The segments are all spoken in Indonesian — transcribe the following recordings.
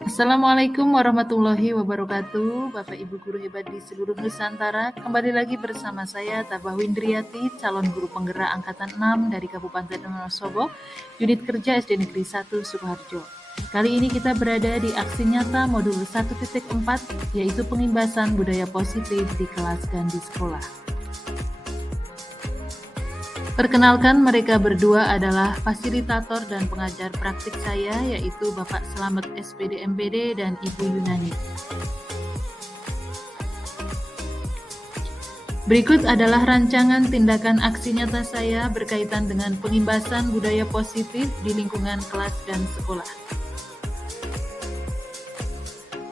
Assalamualaikum warahmatullahi wabarakatuh, Bapak Ibu guru hebat di seluruh Nusantara. Kembali lagi bersama saya Tabah Windriyati, calon guru penggerak angkatan 6 dari Kabupaten Wonosobo, unit kerja SD Negeri 1 Sukoharjo. Kali ini kita berada di aksi nyata modul 1.4, yaitu pengimbasan budaya positif di kelas dan di sekolah. Perkenalkan, mereka berdua adalah fasilitator dan pengajar praktik saya, yaitu Bapak Slamet SPD MPD dan Ibu Yunani. Berikut adalah rancangan tindakan aksi nyata saya berkaitan dengan pengimbasan budaya positif di lingkungan kelas dan sekolah.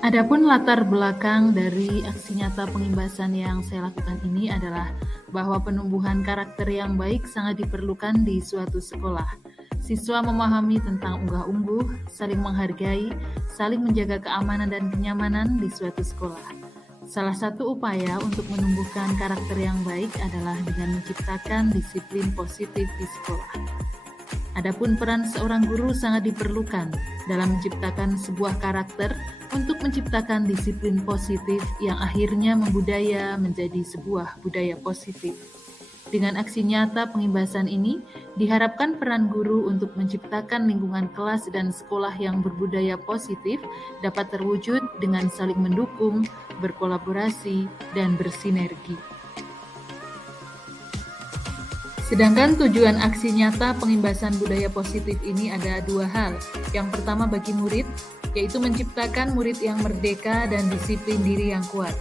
Adapun latar belakang dari aksi nyata pengimbasan yang saya lakukan ini adalah bahwa penumbuhan karakter yang baik sangat diperlukan di suatu sekolah. Siswa memahami tentang unggah-ungguh, saling menghargai, saling menjaga keamanan dan kenyamanan di suatu sekolah. Salah satu upaya untuk menumbuhkan karakter yang baik adalah dengan menciptakan disiplin positif di sekolah. Adapun peran seorang guru sangat diperlukan dalam menciptakan sebuah karakter untuk menciptakan disiplin positif yang akhirnya membudaya menjadi sebuah budaya positif. Dengan aksi nyata pengimbasan ini, diharapkan peran guru untuk menciptakan lingkungan kelas dan sekolah yang berbudaya positif dapat terwujud dengan saling mendukung, berkolaborasi, dan bersinergi. Sedangkan tujuan aksi nyata pengimbasan budaya positif ini ada dua hal. Yang pertama bagi murid, yaitu menciptakan murid yang merdeka dan disiplin diri yang kuat.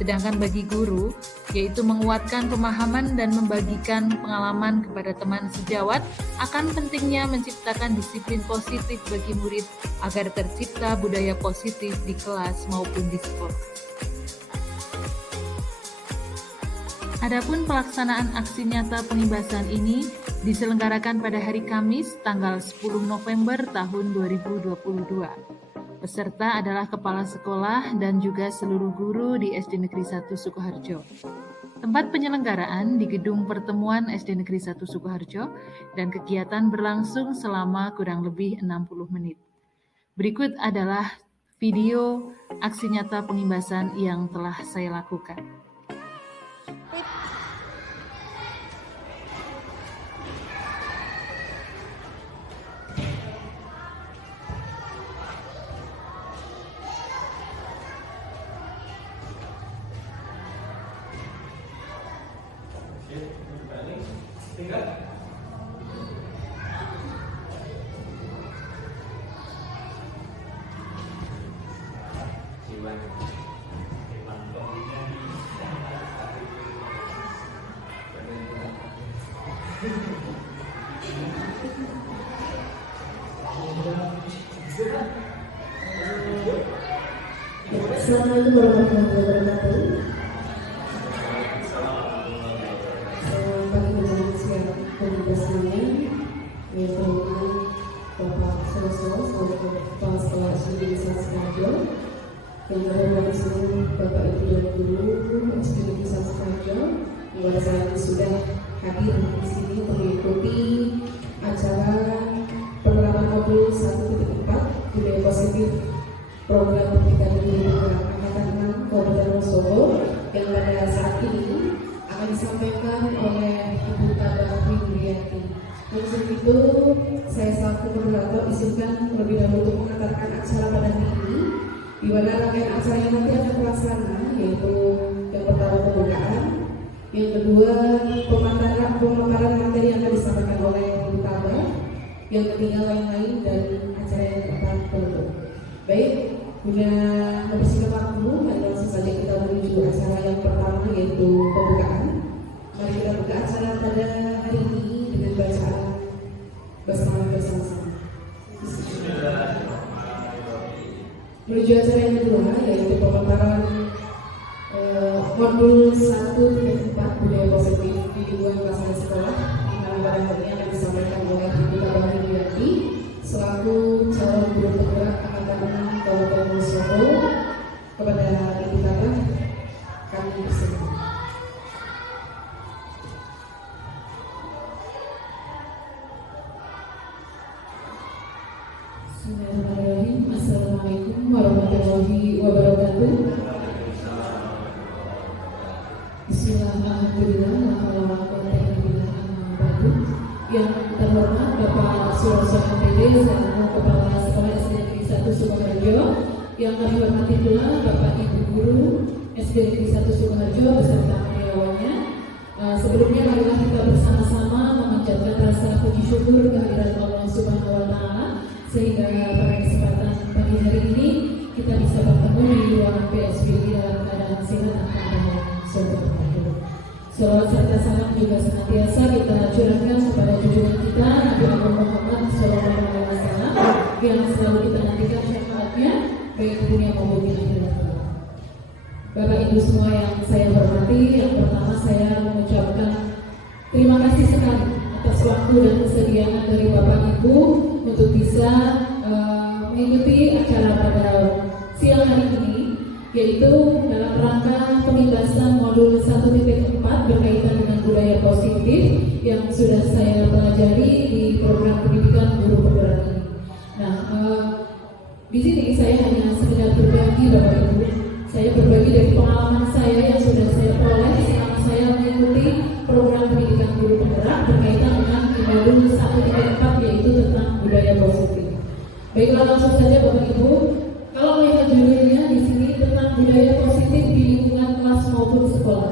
Sedangkan bagi guru, yaitu menguatkan pemahaman dan membagikan pengalaman kepada teman sejawat akan pentingnya menciptakan disiplin positif bagi murid agar tercipta budaya positif di kelas maupun di sekolah. Adapun pelaksanaan aksi nyata pengimbasan ini diselenggarakan pada hari Kamis tanggal 10 November tahun 2022. Peserta adalah kepala sekolah dan juga seluruh guru di SD Negeri 1 Sukoharjo. Tempat penyelenggaraan di Gedung Pertemuan SD Negeri 1 Sukoharjo dan kegiatan berlangsung selama kurang lebih 60 menit. Berikut adalah video aksi nyata pengimbasan yang telah saya lakukan. Assalamualaikum warahmatullahi wabarakatuh. Selamat pagi dan siang pemirsa semuanya. Yang terhormat Bapak Soso selaku Kepala Sekolah SD Negeri 1 Sukoharjo. Yang terhormat di sini Bapak Ibu dan Guru SD Negeri 1 Sukoharjo yang pada saat ini sudah hadir di sini untuk mengikuti acara penerapan modul 1.4 budaya positif program pendidikan guru angkatan 6 Kabupaten Wonosobo yang pada saat ini akan disampaikan oleh Ibu Tabah Windriyati. Untuk itu, saya selaku moderator izinkan terlebih dahulu untuk mengantarkan acara pada hari ini, di mana rangkaian acara yang nanti akan terlaksana, yaitu yang pertama pembukaan, yang kedua pemaparan materi yang akan disampaikan oleh Ibu Tabah, yang ketiga lain-lain dan acara yang keempat penutup. Baik, punya membersihkan waktu, dan langsung saja kita menuju acara yang pertama yaitu pembukaan. Mari kita buka acara pada hari ini dengan bacaan bersama-sama. Menuju acara yang kedua yaitu pemaparan modul 1.4 budaya positif di lingkungan kelas dan sekolah. Yang pada hari ini akan disampaikan oleh Ibu Tabah Windriyati selaku calon guru penggerak angkatan 6 Kabupaten Wonosobo. Kepada Ibu Tabah kami bersilakan. Bismillahirrahmanirrahim. Assalamualaikum Assalamualaikum warahmatullahi wabarakatuh. Bismillahirrahmanirrahim. Yang terhormat Bapak Suroso MPD selaku Kepala Sekolah SD Negeri 1 Sukoharjo, yang kami hormati pula Bapak Ibu Guru SD Negeri 1 Sukoharjo beserta karyawannya. Sebelumnya marilah kita bersama-sama mengucapkan rasa puji syukur kehadirat Allah Subhanahu wa Ta'ala, sehingga pada kesempatan pagi hari ini kita bisa bertemu di ruangan PSBB dalam keadaan sehat dan sobat. Salawat serta salam juga senantiasa kita curahkan kepada junjungan kita Nabi Muhammad SAW yang selalu kita nantikan syafaatnya baik di dunia maupun di akhirat. Bapak Ibu semua yang saya hormati, yang pertama saya mengucapkan terima kasih sekali atas waktu dan kesediaan dari Bapak Ibu untuk bisa mengikuti acara pada siang hari ini, yaitu dalam rangka pembahasan modul 1.4 berkaitan dengan budaya positif yang sudah saya pelajari di program pendidikan guru penggerak ini. Nah, di sini saya hanya sekedar berbagi Bapak Ibu. Saya berbagi dari pengalaman saya yang sudah saya peroleh selama saya mengikuti program pendidikan guru penggerak berkaitan dengan modul 1.4 yaitu tentang budaya positif. Baiklah, langsung saja Bapak Ibu. Kalau melihat judulnya di sini tentang budaya positif di lingkungan kelas maupun sekolah,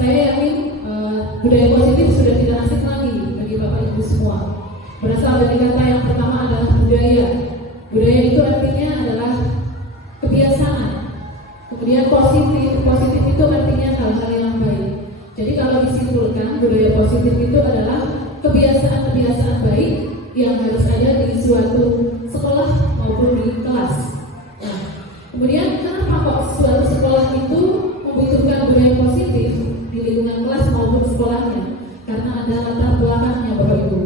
saya yakin budaya positif sudah tidak asing lagi bagi Bapak Ibu semua. Berasal dari kata yang pertama adalah budaya. Budaya itu artinya adalah kebiasaan. Kemudian positif itu artinya hal-hal yang baik. Jadi kalau disimpulkan, budaya positif itu adalah kebiasaan-kebiasaan baik yang harus ada di suatu sekolah maupun di kelas. Nah, kemudian kenapa kok suatu sekolah itu membutuhkan budaya positif di lingkungan kelas maupun sekolahnya? Karena ada latar belakangnya Bapak Ibu.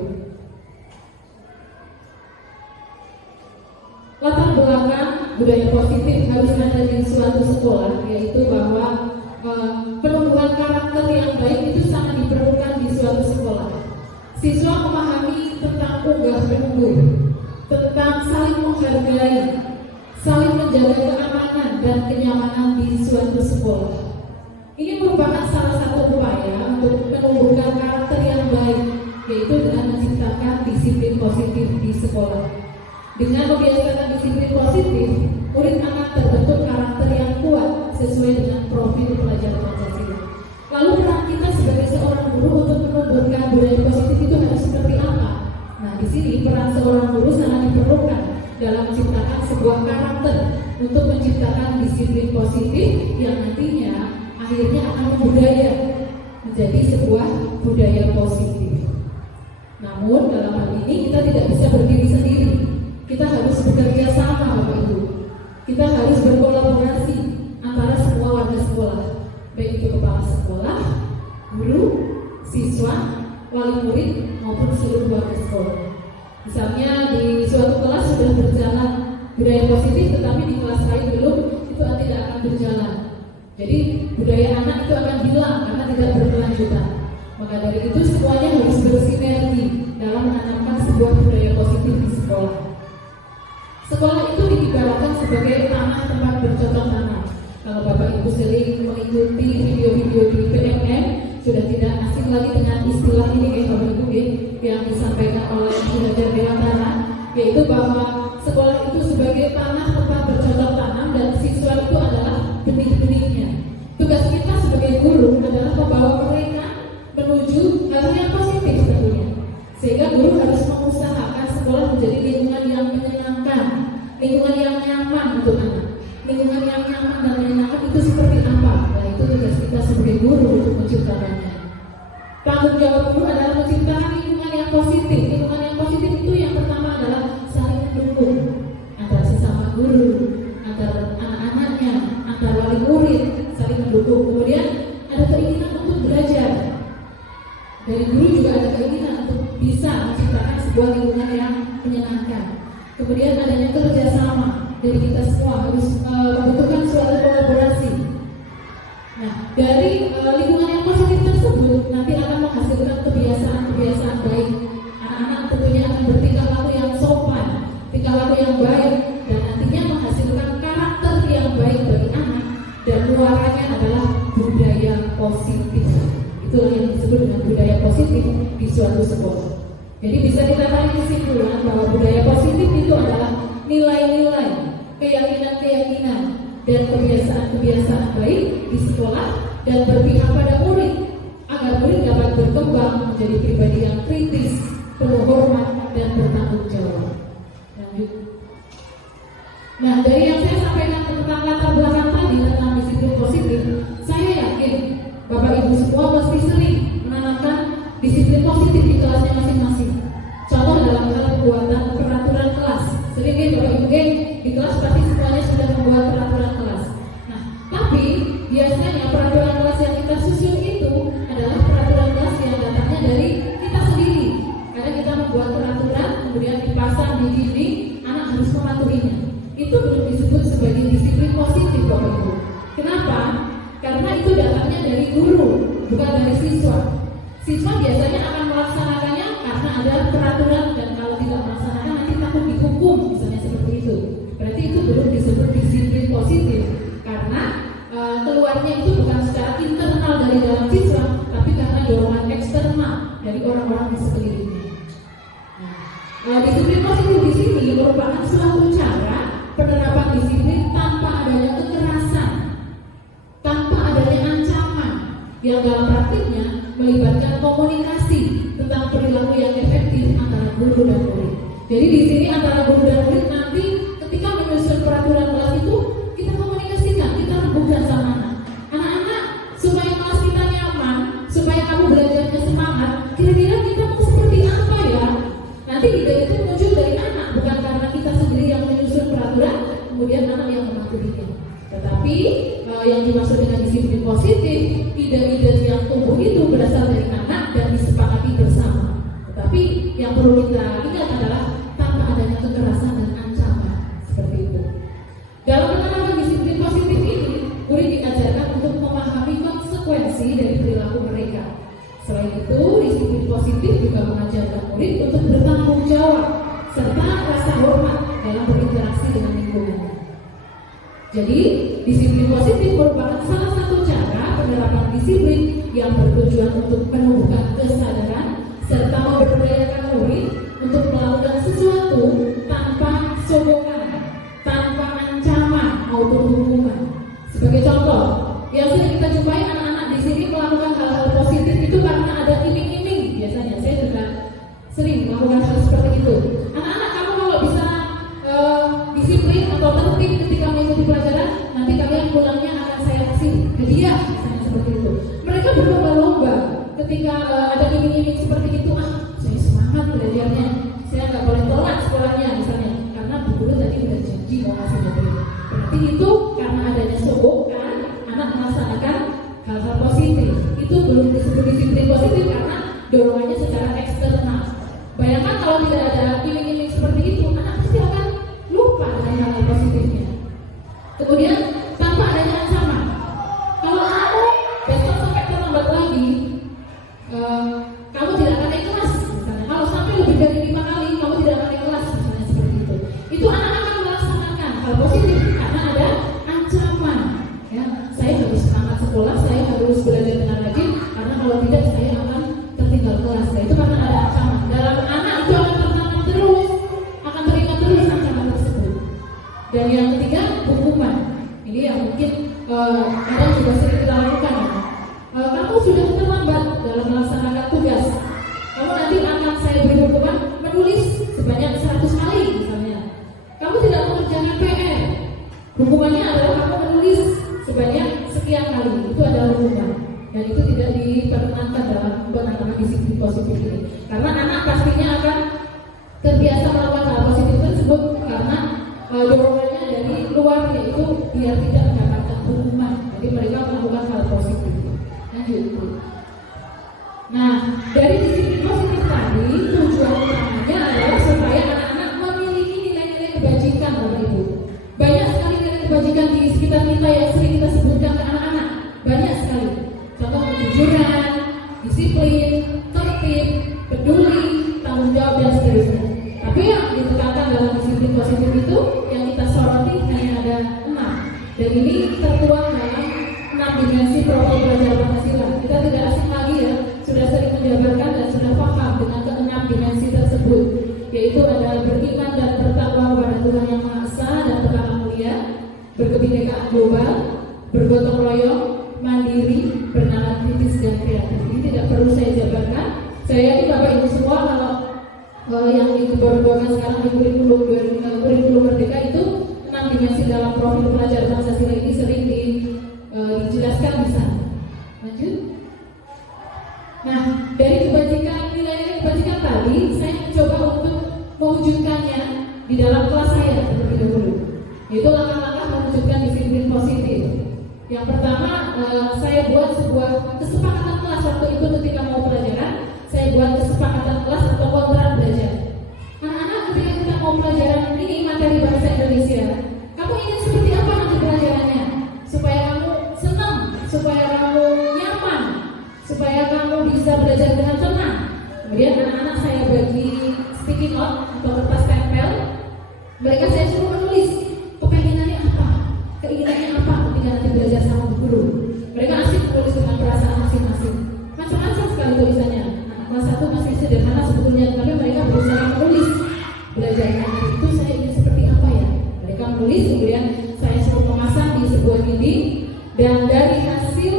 Latar belakang budaya positif harus ada di suatu sekolah, yaitu bahwa penumbuhan karakter yang baik itu sangat diperlukan di suatu sekolah. Siswa memahami tentang unggah dan ungguh, tentang saling menghargai, saling menjaga keamanan dan kenyamanan di suatu sekolah. Ini merupakan salah satu upaya untuk menumbuhkan karakter yang baik, yaitu dengan menciptakan disiplin positif di sekolah. Dengan membiasakan disiplin positif, murid akan terbentuk karakter yang kuat sesuai dengan profil pelajar Pancasila. Lalu peran kita sebagai seorang guru untuk menumbuhkan budaya positif itu harus seperti apa? Nah, di sini peran seorang guru sangat diperlukan dalam menciptakan sebuah karakter untuk menciptakan disiplin positif yang nantinya akhirnya akan membudaya menjadi sebuah budaya positif. Namun dalam hal ini kita tidak bisa berdiri sendiri. Kita harus bekerja sama Bapak Ibu. Kita harus berkolaborasi antara semua warga sekolah, baik itu kepala sekolah, guru, siswa, wali murid maupun seluruh warga sekolah. Misalnya di suatu kelas sudah berjalan budaya positif, tetapi di kelas lain belum, itu tidak akan berjalan. Jadi budaya anak itu akan hilang karena tidak berkelanjutan. Maka dari itu semuanya harus bersinergi dalam menanamkan sebuah budaya positif di sekolah. Sekolah itu diibaratkan sebagai tanah tempat bercocok tanam. Kalau Bapak Ibu sering mengikuti video-video di PMM, sudah tidak asing lagi dengan istilah ini Bapak Ibu yang disampaikan oleh Hajar Dewantara, yaitu bahwa sekolah itu sebagai tanah tempat bercocok tanam dan siswa itu adalah benih-benihnya. Tugas kita sebagai guru adalah membawa mereka menuju hal yang positif tentunya. Sehingga guru harus mengusahakan sekolah menjadi lingkungan yang menyenangkan, lingkungan yang nyaman untuk anak. Lingkungan yang nyaman dan menyenangkan itu seperti apa? Nah, itu tugas kita sebagai guru untuk menciptakannya. Tanggung jawab guru adalah menciptakan lingkungan yang positif. Lingkungan yang positif itu yang pertama adalah saling mendukung antara sesama guru, antara anak-anaknya, antara wali murid, saling mendukung. Kemudian ada keinginan untuk belajar. Dari guru juga ada keinginan untuk bisa menciptakan sebuah lingkungan yang menyenangkan. Kemudian adanya kerjasama dari kita semua harus membutuhkan suatu kolaborasi. Nah, dari lingkungan yang positif tersebut nanti akan menghasilkan kebiasaan-kebiasaan baik. Anak-anak tentunya akan bertingkah laku yang sopan, tingkah laku yang baik, dan nantinya menghasilkan muaranya adalah budaya positif. Itulah yang disebut dengan budaya positif di suatu sekolah. Jadi bisa kita tarik kesimpulan bahwa budaya positif itu adalah nilai-nilai, keyakinan-keyakinan, dan kebiasaan-kebiasaan baik di sekolah dan berpihak pada murid agar murid dapat berkembang menjadi pribadi yang kritis, penuh hormat, dan bertanggung jawab. Lanjut. Nah, dari yang saya sampaikan tentang latar belakang tadi tentang disiplin positif, saya yakin Bapak Ibu semua pasti sering menanamkan disiplin positif di kelasnya masing-masing. Contoh dalam hal pembuatan peraturan kelas. Sering Bapak Ibu di kelas pasti semuanya sudah membuat peraturan kelas. Nah, tapi biasanya peraturan kelas yang kita susun itu adalah peraturan kelas yang datangnya dari kita sendiri. Karena kita membuat peraturan, kemudian dipasang di dinding, anak harus mematuhinya. Itu belum disebut sebagai disiplin positif, Bapak Ibu. Kenapa? Karena itu datangnya dari guru, bukan dari siswa. Siswa biasanya akan melaksanakannya karena ada peraturan, dan kalau tidak melaksanakan nanti takut dihukum, misalnya seperti itu. Berarti itu belum disebut disiplin positif, karena keluarnya itu bukan secara internal dari dalam siswa, tapi karena dorongan eksternal dari orang-orang di sekelilingnya. Disiplin positif di sini merupakan suatu cara penerapan disiplin tanpa adanya kekerasan, tanpa adanya ancaman, yang dalam praktiknya melibatkan komunikasi tentang perilaku yang efektif antara guru dan murid. Jadi di sini antara guru dan murid nanti ketika menyusun peraturan kelas itu kita komunikasikan, kita rembukan sama anak-anak supaya kelas kita nyaman, supaya kamu belajarnya semangat. Kira-kira kita mau seperti apa ya? Nanti ide itu muncul dari anak, bukan karena kita sendiri yang menyusun peraturan, kemudian anak yang mematuhinya. Tetapi yang dimaksud dengan disiplin positif, ide-ide yang tumbuh itu berasal dari anak dan disepakati bersama. Tetapi yang perlu kita ingat adalah tanpa adanya kekerasan dan ancaman, seperti itu. Dalam penerapan disiplin positif ini, murid diajarkan untuk memahami konsekuensi dari perilaku mereka. Selain itu, disiplin positif juga mengajarkan murid untuk bertanggung jawab serta rasa hormat dalam berinteraksi dengan lingkungan. Jadi, disiplin positif merupakan salah satu cara penerapan disiplin yang bertujuan untuk menumbuhkan kesadaran serta memberdayakan murid untuk melakukan sesuatu tanpa sokongan, tanpa ancaman maupun hukuman. Sebagai contoh, yang sering kita jumpai anak-anak di sini melakukan hal-hal positif itu karena ada iming-iming. Biasanya saya juga sering melakukan hal seperti itu. Anak-anak, kamu kalau bisa disiplin atau tertib ketika mengikuti pelajaran, nanti kalian pulangnya akan saya kasih hadiah, misalnya seperti itu. Mereka berlomba-lomba ketika ada iming-iming seperti itu. Saya semangat belajarnya, saya nggak boleh telat sekolahnya, misalnya karena bu guru tadi udah janji mau kasih hadiah. Berarti itu karena adanya sokongan, anak melaksanakan hal-hal positif. Itu belum disebut disiplin positif karena dorongannya secara eksternal. Bayangkan kalau tidak ada iming-iming seperti itu, anak pasti akan lupa dengan hal positifnya. Kemudian tanpa adanya ancaman, kalau kamu besok sampai terlambat lagi, kamu tidak akan naik kelas. Misalnya, kalau sampai lebih dari 5 kali, kamu tidak akan naik kelas. Misalnya seperti itu. Itu anak akan melaksanakan hal positif karena ada ancaman. Ya, saya harus semangat sekolah, saya harus belajar dengan rajin, karena kalau tidak saya akan tertinggal kelas. Nah, itu karena ada ancaman. Dalam anak itu akan tertanam terus, akan teringat terus ancaman tersebut. Dan yang ketiga, hukuman. Ini yang mungkin kadang juga sering kita lakukan. Kamu sudah terlambat dalam melaksanakan tugas. Kamu nanti akan saya beri hukuman menulis sebanyak 100 kali misalnya. Kamu tidak mengerjakan PR. Hukumannya adalah kamu menulis sebanyak sekian kali. Itu adalah hukuman. Dan itu tidak diperkenankan dalam penerapan disiplin positif ini. Karena anak pastinya akan terbiasa melakukan hal positif tersebut karena dorongannya dari luar, yaitu biar tidak mendapatkan hukuman. Jadi mereka melakukan hal positif. Lanjut. Nah, dari disiplin positif tadi, tujuan utamanya adalah supaya anak-anak memiliki nilai-nilai kebajikan, Bapak Ibu. Banyak sekali nilai kebajikan di sekitar kita yang sering kita sebutkan ke anak-anak. Banyak sekali. Contoh kejujuran, disiplin, tertib, peduli, tanggung jawab, dan seterusnya. Tapi yang ditekankan dalam disiplin positif itu yang kita soroti hanya ada 6. Dan ini tertuang dalam dimensi profil belajar Pancasila. Kita tidak asing lagi ya, sudah sering menjabarkan dan sudah paham dengan keenam dimensi tersebut, yaitu adalah beriman dan bertakwa kepada Tuhan Yang Maha Esa dan perkara mulia, berkebinekaan global, bergotong royong, mandiri, bernalar kritis dan kreatif. Ini tidak perlu saya jabarkan. Saya yakin Bapak Ibu semua kalau yang digembar-gemborkan sekarang di kurikulum Merdeka itu 6 dimensi dalam profil pelajar Pancasila ini sering dijelaskan di sana. Lanjut. Nah, dari nilai-nilai kebajikan tadi, saya mencoba untuk mewujudkannya di dalam kelas saya terlebih dahulu, yaitu langkah-langkah mewujudkan disiplin positif. Yang pertama, saya buat sebuah kesepakatan kelas waktu itu ketika mau pelajaran. Saya buat kesepakatan kelas atau kontrak belajar. Anak-anak, ketika kita mau pelajaran ini materi bahasa Indonesia, kamu ingin seperti apa nanti pelajarannya? Supaya kamu senang, supaya kamu nyaman, supaya kamu bisa belajar dengan tenang. Kemudian anak-anak saya bagi sticky note atau kertas tempel. Mereka saya suruh menulis kepenginannya apa, keinginannya apa ketika nanti belajar sama guru. Mereka asik menulis dengan perasaan masing-masing. Macam-macam sekali tulisannya. Kelas 1 masih sederhana sebetulnya, tapi mereka berusaha menulis belajarnya itu saya ingin seperti apa ya. Mereka menulis, kemudian saya suruh memasang di sebuah dinding, dan dari hasil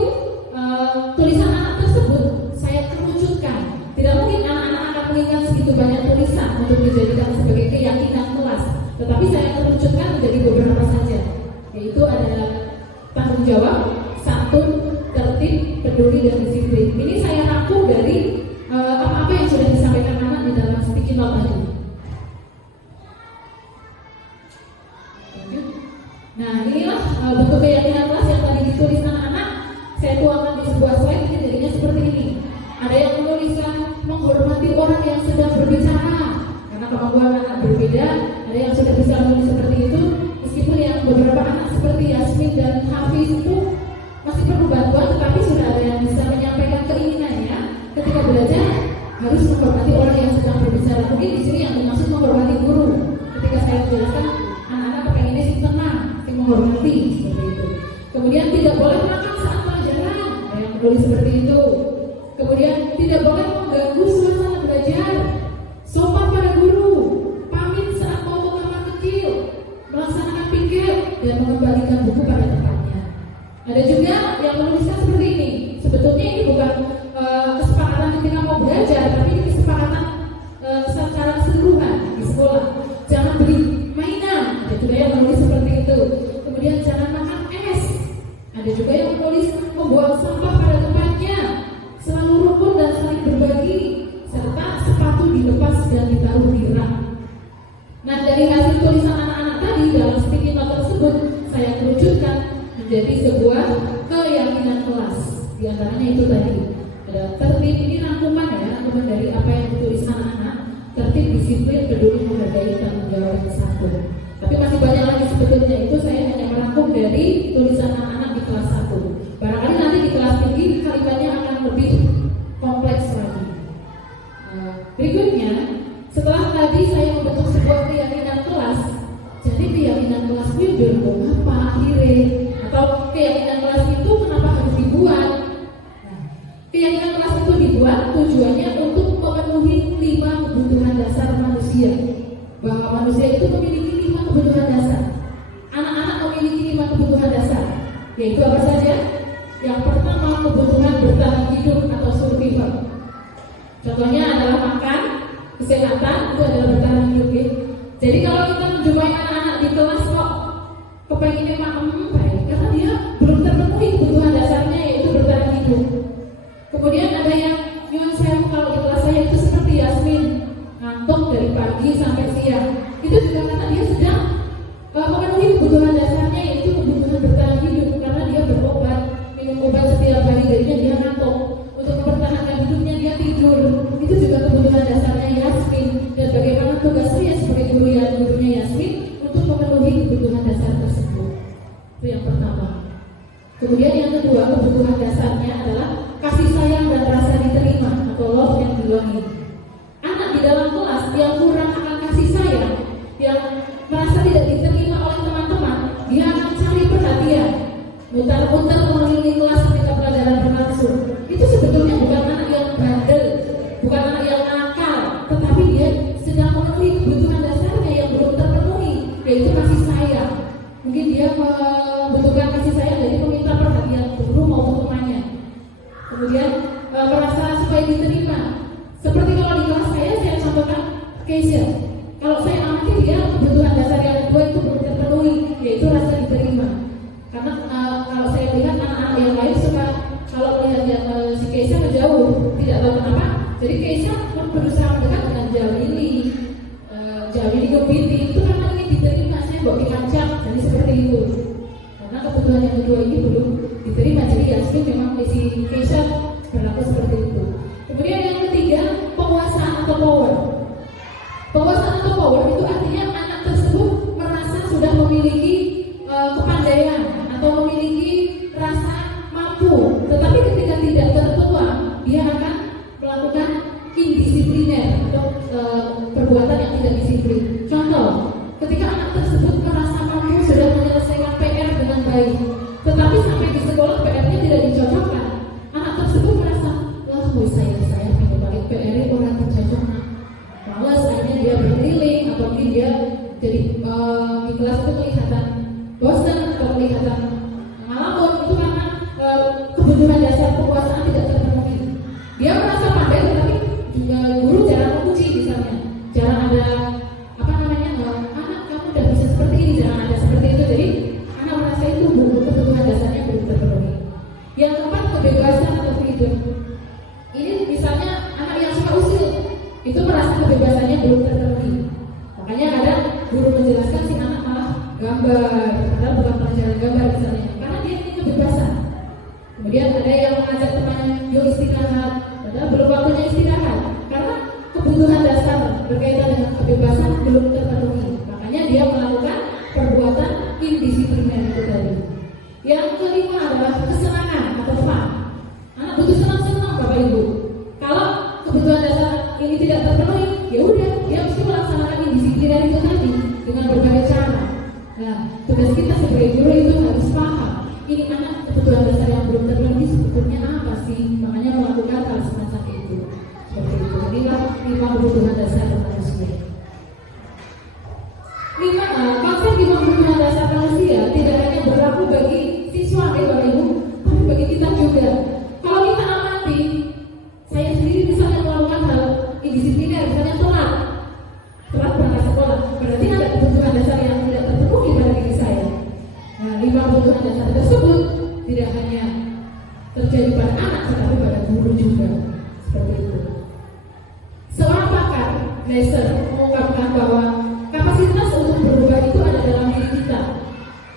tulisan anak tersebut saya kerucutkan. Tidak mungkin anak-anak akan mengingat segitu banyak tulisan untuk dijadikan sebagai keyakinan kelas, tetapi saya kerucutkan menjadi beberapa saja, yaitu ada tanggung jawab, santun, tertib, peduli, dan disiplin. Ini saya rangkum dari apa-apa yang sudah disampaikan anak di dalam sticky note tadi. Nah, inilah bentuk keyakinan kelas yang tadi ditulis anak-anak. Saya tuangkan di sebuah slide, ini jadinya seperti ini. Ada yang menuliskan menghormati orang yang sedang berbicara, karena kemampuan anak berbeda. Ada yang sudah bisa menulis seperti itu, meskipun yang beberapa anak seperti Yasmin dan Hafiz itu masih perlu bantuan, tetapi sudah ada yang bisa menyampaikan keinginannya ketika belajar harus menghormati orang yang sedang berbicara. Mungkin di sini yang dimaksud menghormati guru. Ketika saya menjelaskan, anak-anak kepengennya sih tenang, sih menghormati, seperti itu. Kemudian tidak boleh makan saat pelajaran, ada yang menulis seperti itu. Kemudian tidak boleh mengganggu suasana belajar, sopan pada guru, pamit saat mau ke kamar kecil, melaksanakan piket, dan mengembalikan buku pada tempatnya. Ada juga yang menuliskan seperti ini. Sebetulnya ini bukan kesepakatan ketika mau belajar, tapi ini kesepakatan secara keseluruhan di sekolah. Jangan beli mainan, ada juga yang menulis seperti itu. Kemudian jangan makan es. Ada juga yang menulis membuang sampah pada tempatnya, selalu rukun dan saling berbagi, serta sepatu dilepas dan ditaruh di rak. Nah, dari hasil tulisan anak-anak tadi dalam sticky note tersebut, saya kerucutkan menjadi sebuah keyakinan kelas. Di antaranya itu tadi. Ada tertib, ini rangkuman ya, rangkuman dari apa yang ditulis anak-anak. Tertib, disiplin, peduli, menghargai, tanggung jawab, yang satu. Tapi masih banyak lagi sebetulnya, itu saya hanya merangkum dari tulisan anak-anak di kelas 1. Barangkali nanti di kelas tinggi kalimatnya akan lebih kompleks lagi. Berikutnya, setelah tadi saya membentuk sebuah keyakinan kelas, jadi keyakinan kelas itu berhubung apa akhirnya, atau keyakinan kelas itu kenapa harus dibuat? Keyakinan kelas itu dibuat tujuannya untuk memenuhi 5 kebutuhan dasar manusia. Bahwa manusia itu memiliki 5 kebutuhan dasar. Anak-anak memiliki 5 kebutuhan dasar, yaitu apa saja? Yang pertama, kebutuhan bertahan hidup atau survival. Contohnya adalah makan, kesehatan, itu adalah bertahan hidup ya. Jadi kalau kita menjumpai anak-anak di kelas kok kepengennya makan baik, karena dia belum terpenuhi kebutuhan dasarnya, yaitu bertahan hidup. Kemudian ada yang nyuwun sewu, kalau di kelas saya itu seperti Yasmin, ngantuk dari pagi sampai siang. Itu juga karena dia sedang memenuhi kebutuhan dasarnya, yaitu kebutuhan bertahan hidup, karena dia berobat, minum obat setiap hari, jadinya dia ngantuk. Untuk mempertahankan hidupnya dia tidur. Itu juga kebutuhan dasarnya Yasmin. Dan bagaimana tugas saya sebagai gurunya Yasmin untuk memenuhi kebutuhan dasar tersebut. Itu yang pertama. Kemudian yang kedua, kebutuhan dasarnya adalah kasih sayang dan rasa diterima atau love and belonging. Anak di dalam kelas yang kurang akan kasih sayang, yang merasa tidak diterima oleh teman-teman, dia akan cari perhatian, mutar-mutar mengelilingi kelas yaitu kasih sayang. Mungkin dia membutuhkan kasih sayang, jadi meminta perhatian guru maupun temannya. Kemudian merasa supaya diterima. Seperti kalau di kelas saya contohkan Keisha. Kalau saya amati dia kebutuhan dasar yang kedua itu belum terpenuhi, yaitu rasa diterima. Karena kalau saya lihat anak-anak yang lain suka kalau melihat si Keisha menjauh, tidak tahu kenapa. Jadi Keisha berusaha mendekat dengan jauh ini kebiti itu karena ingin diterima. Saya bawa dikancam, jadi seperti itu. Karena kebutuhan yang kedua ini belum diterima, jadi Yasmin memang si Keisha berlaku seperti itu. Kemudian yang ketiga, penguasaan atau power. Penguasaan atau power itu artinya anak tersebut merasa sudah memiliki kepandaian atau memiliki rasa mampu, tetapi ketika tidak tertuang, dia akan melakukan indisipliner atau perbuatan yang tidak disiplin. Contoh, ketika anak tersebut merasa mampu sudah menyelesaikan PR dengan baik, tetapi sampai di sekolah PR-nya tidak dicocokkan, anak tersebut merasa, wah, saya pengen balik PR-nya orang tercocok, males, akhirnya dia berkeliling atau mungkin dia jadi di kelas itu kelihatan bosan atau kelihatan ngalamun. Itu karena kebutuhan dasar penguasaan tidak terpenuhi. Dia merasa pandai, tetapi guru jarang menguji, misalnya jarang ada anak kamu udah bisa seperti ini, jarang ada seperti itu. Jadi anak merasa itu kebutuhan dasarnya belum terpenuhi. Yang keempat, kebebasan atau freedom. Ini misalnya anak yang suka usil, itu merasa kebebasannya belum terpenuhi. Makanya kadang guru menjelaskan si anak malah gambar, padahal bukan pelajaran gambar misalnya, karena dia ingin kebebasan. Kemudian ada yang mengajak temannya, yuk istirahat, padahal belum waktunya istirahat, karena kebutuhan dasar berkaitan dengan kebebasan belum terpenuhi. Makanya dia melakukan perbuatan indisipliner itu tadi. Yang kelima adalah kesenangan atau fun. Anak butuh senang-senang, Bapak Ibu. Kalau kebutuhan dasar ini tidak terpenuhi, ya udah, dia mesti melaksanakan indisipliner itu tadi dengan berbagai cara. Nah, tugas kita sebagai guru itu harus paham, ini anak kebutuhan dasar yang belum terpenuhi sebetulnya apa sih? Makanya melakukan hal semacam itu. Seperti itu. Inilah 5 kebutuhan dasar manusia. Konsep 5 kebutuhan dasar manusia tidak hanya berlaku bagi siswa, Bapak Ibu, tapi bagi kita juga. Kalau kita amati, saya sendiri misalnya melakukan hal indisipliner, misalnya telat berangkat sekolah, berarti ada kebutuhan dasar yang tidak terpenuhi pada diri saya. Nah, 5 kebutuhan dasar tersebut tidak hanya terjadi pada anak, tetapi pada guru juga. Seperti itu. Seorang pakar, Glaser, mengungkapkan bahwa kapasitas untuk berubah itu ada dalam diri kita.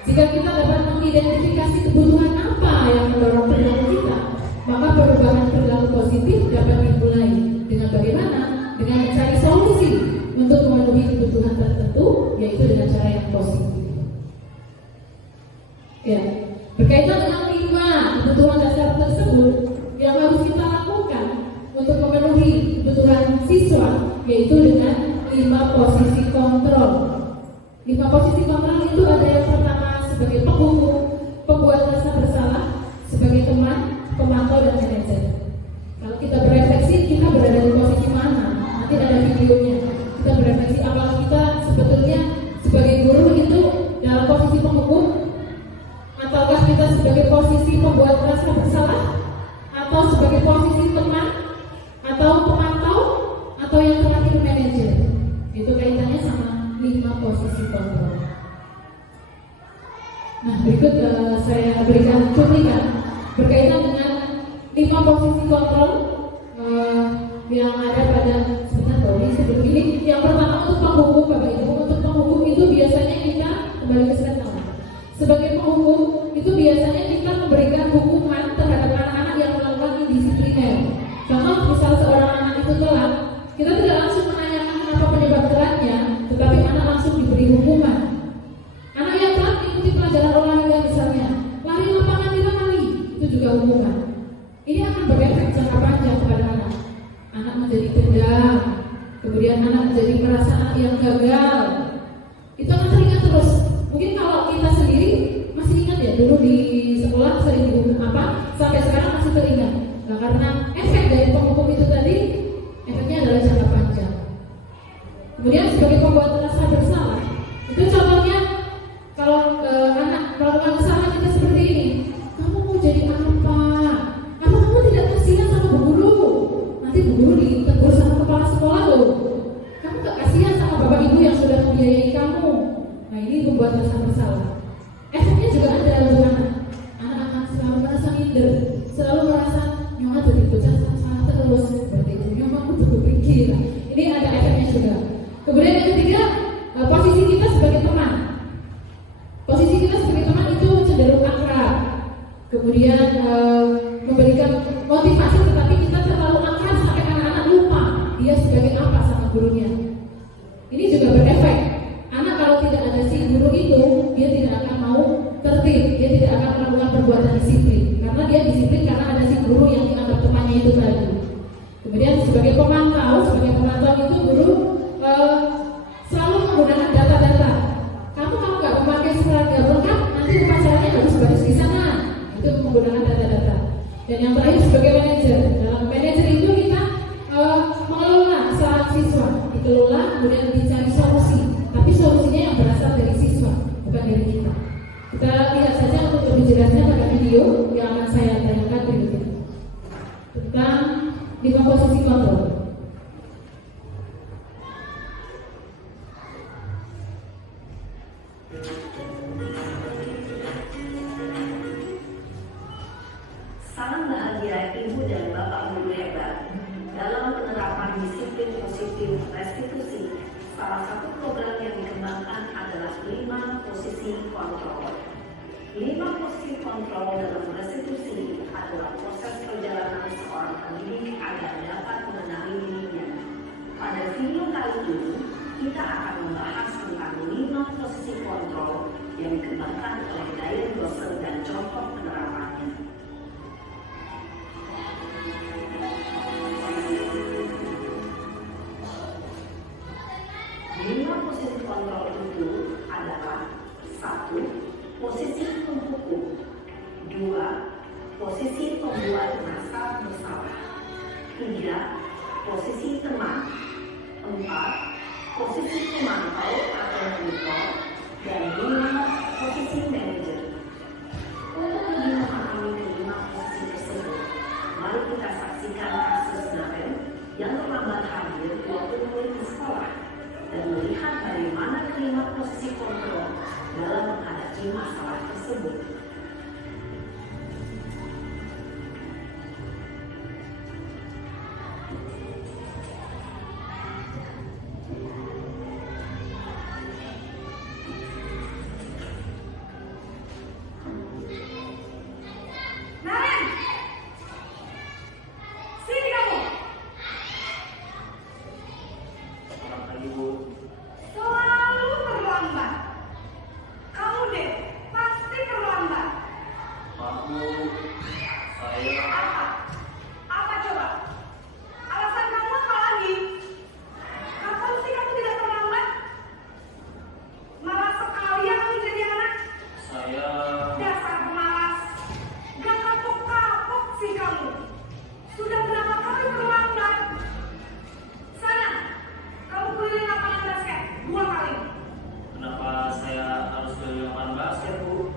Jika kita dapat mengidentifikasi kebutuhan apa yang mendorong perilaku kita, maka perubahan perilaku positif dapat dimulai. Dengan bagaimana? Dengan mencari solusi untuk memenuhi kebutuhan tertentu, yaitu dengan cara yang positif. Ya, berkaitan dengan 5 kebutuhan dasar tersebut yang harus kita lakukan untuk memenuhi kebutuhan siswa, yaitu dengan 5 posisi kontrol. 5 posisi kontrol itu ada yang pertama sebagai penghukum, pembuat rasa bersalah, sebagai teman, pemantau, dan manajer. Kalau kita berefleksi, kita berada di posisi mana? Nanti ada videonya. Kita berefleksi apakah kita sebetulnya sebagai guru itu dalam posisi penghukum, ataukah kita sebagai posisi pembuat rasa bersalah, atau sebagai posisi teman, atau pemantau, atau yang terakhir manajer. Itu kaitannya sama 5 posisi kontrol. Nah, berikut saya berikan cuplikan berkaitan dengan 5 posisi kontrol yang ada pada seperti ini. Yang pertama untuk penghukum, Bapak Ibu. Untuk penghukum itu biasanya kita kembali ke slide awal. Sebagai penghukum itu biasanya kita memberikan hukuman terhadap anak-anak yang melakukan indisipliner. Contoh, misal seorang anak itu telat, kita tidak langsung menanyakan kenapa penyebab telatnya, tetapi anak langsung diberi hukuman. Anak yang telat mengikuti pelajaran olahraga misalnya, lari lapangan 5 kali, itu juga hukuman. Ini akan berefek jangka panjang kepada anak. Anak menjadi dendam, kemudian anak menjadi merasa anak yang gagal. Itu akan teringat terus. Mungkin kalau kita sendiri masih ingat ya, dulu di sekolah sering dihukum apa, sampai sekarang masih teringat. Nah, karena efek dari penghukum itu tadi, efeknya adalah jangka panjang. Kemudian sebagai pembuat rasa bersalah, itu contohnya membuat rasa bersalah. Efeknya juga ada untuk anak. Anak akan selalu merasa minder, selalu merasa nyoma jadi bocah salah terus seperti itu. Nyoma aku berpikir. Ini ada efeknya juga. Kemudian yang ketiga, posisi kita sebagai teman. Posisi kita sebagai teman itu cenderung akrab. Kemudian memberikan motivasi, tetapi kita terlalu akrab sampai anak-anak lupa dia sebagai apa sama gurunya. Ini juga berefek. Anak kalau tidak ada si guru itu, dia tidak akan mau tertib, dia tidak akan melakukan perbuatan disiplin, karena dia disiplin karena ada si guru yang dianggap temannya itu tadi. Kemudian sebagai pemantau itu guru selalu menggunakan data-data. Kamu kalau nggak memakai seragam lengkap, nanti upacaranya bagus-bagus di sana. Itu menggunakan data-data. Dan yang terakhir sebagai manajer. Dalam manajer itu kita mengelola kesalahan siswa, dikelola, kemudian dicari solusi. Tapi solusinya yang berasal dari siswa, bukan dari kita. Kita lihat saja untuk lebih jelasnya pada video yang akan saya tayangkan berikutnya tentang 5 posisi kontrol. Sangat bahagia Ibu dan Bapak Guru hebat dalam penerapan disiplin positif restitusi. Salah satu program yang dikembangkan adalah 5 posisi kontrol. 5 posisi kontrol dalam restitusi adalah proses perjalanan seorang pendidik agar dapat mengenali dirinya. Pada video kali ini, kita akan membahas tentang 5 posisi kontrol yang dikembangkan oleh Dian Dosen dan contoh penerapannya. 5 posisi kontrol itu adalah 1. Posisi penghukum. 2. Posisi pembuat merasa bersalah. 3. Posisi teman. 4. Posisi pemantau atau monitor. Dan 5. Posisi manajer. Untuk lebih memahami kelima posisi tersebut, mari kita saksikan kasus Naem yang terlambat hadir waktu murid di sekolah dan melihat bagaimana kelima posisi kontrol dalam menghadapi masalah tersebut. Selalu terlambat. Kamu deh, pasti terlambat. Apa? Apa coba? Alasan kamu apa lagi? Kapan sih kamu tidak terlambat? Malas sekali ya kamu jadi anak. Dasar malas. Gak kapok-kapok sih kamu. Sudah berapa kali terlambat? Sana, kamu keliling lapangan basket 2 kali. Kenapa saya harus keliling lapangan basket, Bu?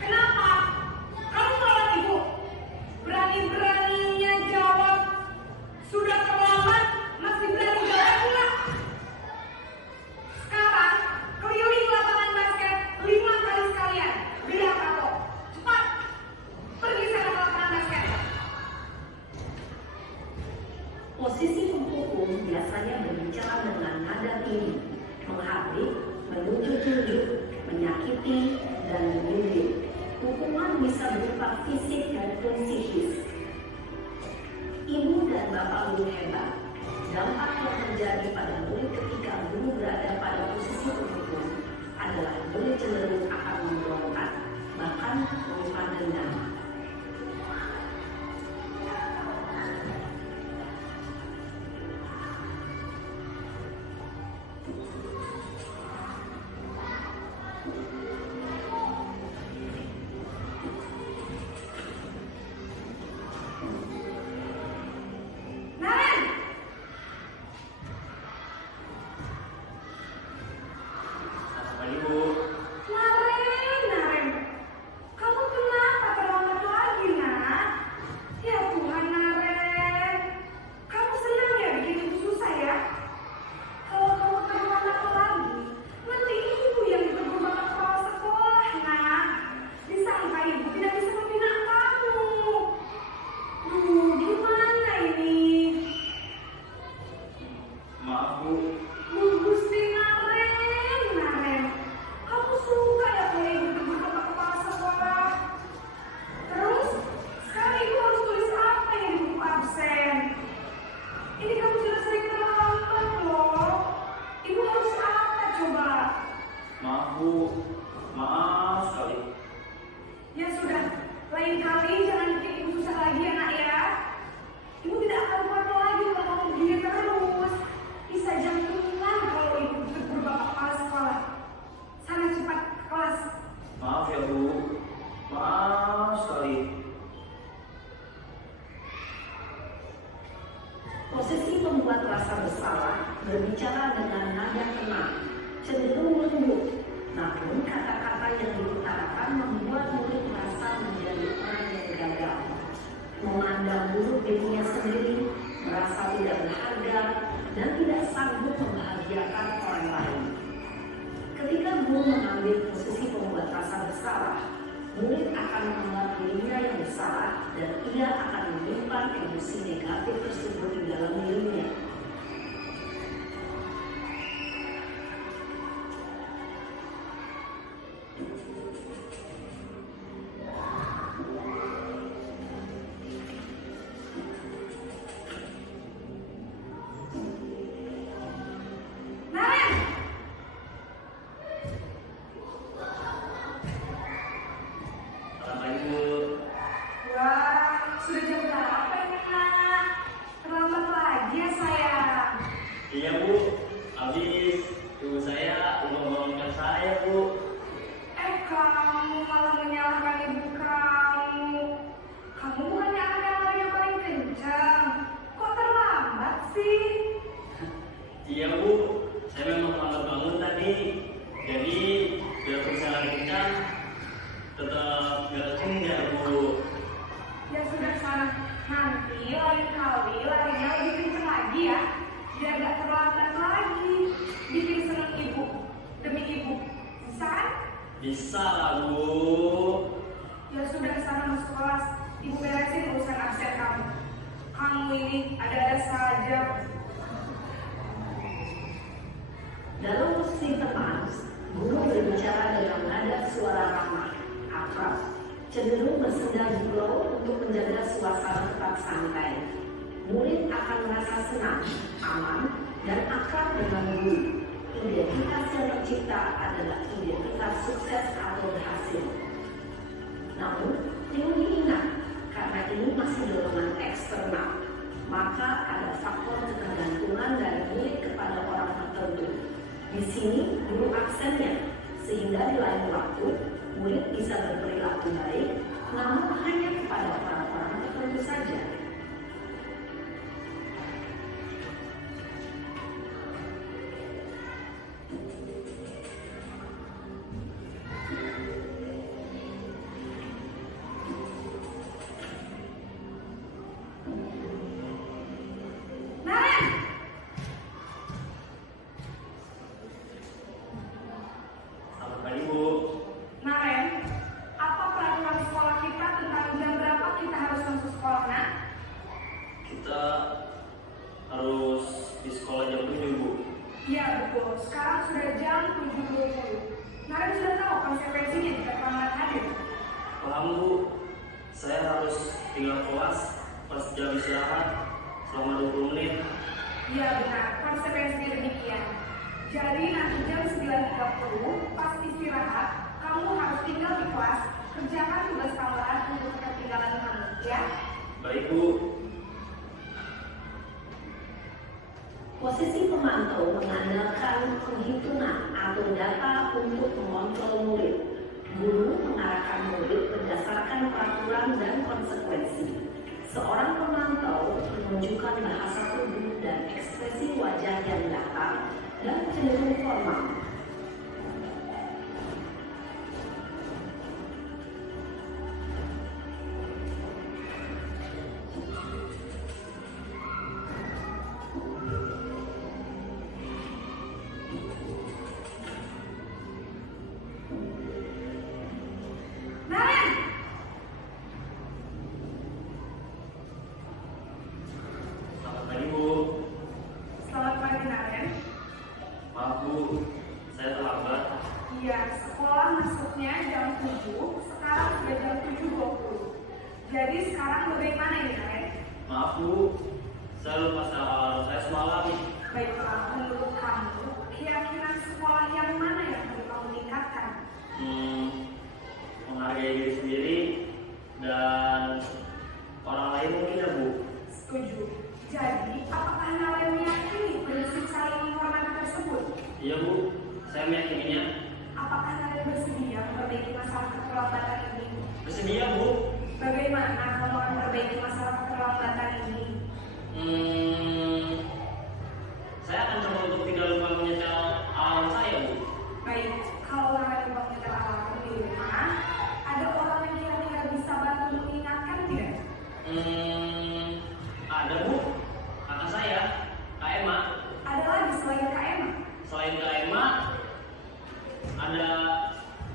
Kenapa? Kamu merawat ibu. Berarti Maaf sekali. Ya sudah, lain kali jangan bikin ibu susah lagi ya nak ya. Ibu tidak akan kuat lagi kalau kamu begini terus. Bisa jantungan kalau ibu tegur bapak kepala sekolah. Sana cepat ke kelas. Maaf ya Bu. Maaf sekali. Posisi pembuat rasa bersalah berbicara dengan nada tenang, cenderung lembut. Namun kata-kata yang diutarakan membuat murid merasa menjadi orang yang gagal. Memandang buruk dirinya sendiri, merasa tidak berharga, dan tidak sanggup membahagiakan orang lain. Ketika guru mengambil posisi pembuat rasa bersalah, murid akan menganggap dirinya yang bersalah dan ia akan menyimpan emosi negatif tersebut di dalam dirinya. Naren! Selamat pagi Bu. Wah, sudah jam berapa ini nak? Terlambat lagi ya sayang. Iya Bu. Habis ibu saya udah membangunkan saya Bu. Kamu malah menyalahkan ibu kamu. Kamu bukannya anak yang larinya paling kencang. Kok terlambat sih? Iya Bu. Saya memang terlambat bangun tadi. Jadi biarpun saya lagi kencang, tetap gak kencang Bu. Ya sudah sana. Nanti lain kali larinya lebih kencang lagi ya. Biar gak terlambat lagi. Bikin seneng ibu. Demi ibu. Bisa kan? Bisa lah Bu. Ya sudah sana masuk kelas. Ibu beresin urusan absen kamu. Kamu ini ada-ada saja. Dalam posisi teman, guru berbicara dengan nada suara ramah, akrab, cenderung bersenda gurau untuk menjaga suasana tetap santai. Murid akan merasa senang, aman, dan akrab dengan guru. Identitas yang tercipta adalah identitas sukses atau berhasil. Namun, perlu diingat, karena ini masih dorongan eksternal, maka ada faktor ketergantungan dari murid kepada orang tertentu. Di sini guru aksennya, sehingga di lain waktu murid bisa berperilaku baik, namun hanya kepada orang-orang tertentu saja. Naren! Selamat pagi Bu. Naren, apa peraturan sekolah kita tentang jam berapa kita harus masuk sekolah, nak? Kita harus di sekolah jam 7 Bu. Iya betul, sekarang sudah jam 7.20. Naren sudah tahu konsekuensinya jika terlambat hadir. Paham Bu. Saya harus tinggal kelas pas jam istirahat selama 20 menit. Iya benar, konsekuensinya demikian. Jadi nanti jam 9.30 pas istirahat, kamu harus tinggal di kelas, kerjakan tugas tambahan untuk ketinggalan kamu, ya? Baik Bu. Posisi pemantau mengandalkan penghitungan atau data untuk mengontrol murid. Guru mengarahkan murid berdasarkan peraturan dan konsekuensi. Seorang pemantau menunjukkan bahasa tubuh dan ekspresi wajah yang datar dan cenderung formal. Naren! Selamat pagi Bu. Selamat pagi, Naren. Maaf Bu, saya terlambat. Iya, sekolah masuknya jam 7, sekarang sudah jam 7.20. Jadi sekarang bagaimana ini, Naren? Maaf Bu, saya lupa alarm saya semalam. Baiklah, menurut kamu, keyakinan sekolah yang mana yang perlu kamu tingkatkan?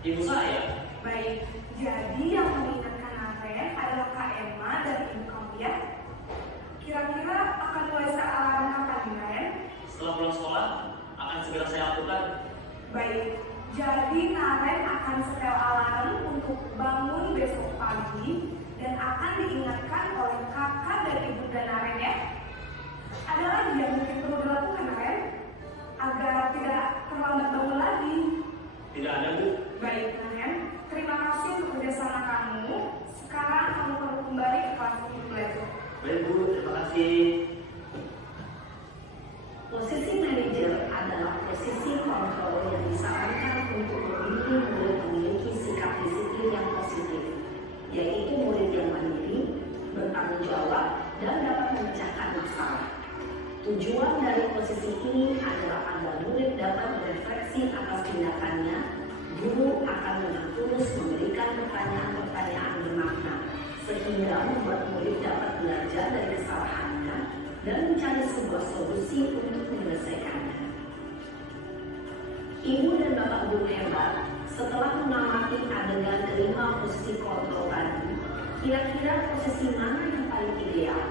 Ibu saya. Baik, jadi yang mengingatkan Naren adalah Kak Emma dan ibu kamu ya. Kira-kira akan mulai alarm kapan nih, Naren? Setelah pulang sekolah, akan segera saya lakukan. Baik, jadi Naren akan setel alarm untuk bangun besok pagi dan akan diingatkan oleh kakak dan ibu dan Naren ya. Ada lagi yang mungkin perlu dilakukan, Naren? Agar tidak terlambat bangun lagi. Tidak ada, Bu. Baik, Naren. Terima kasih untuk kerjasama kamu. Sekarang kamu perlu kembali ke kelas untuk belajar. Baik, Bu. Terima kasih. Posisi manajer adalah posisi kontrol yang disarankan untuk membimbing murid memiliki sikap disiplin yang positif, yaitu murid yang mandiri, bertanggung jawab, dan dapat memecahkan masalah. Tujuan dari posisi ini adalah agar murid dapat berefleksi atas tindakannya. Guru akan dengan tulus memberikan pertanyaan-pertanyaan bermakna, sehingga membuat murid dapat belajar dari kesalahannya dan mencari sebuah solusi untuk menyelesaikannya. Ibu dan Bapak guru hebat, setelah mengamati adegan kelima posisi kontrol tadi, kira-kira posisi mana yang paling ideal?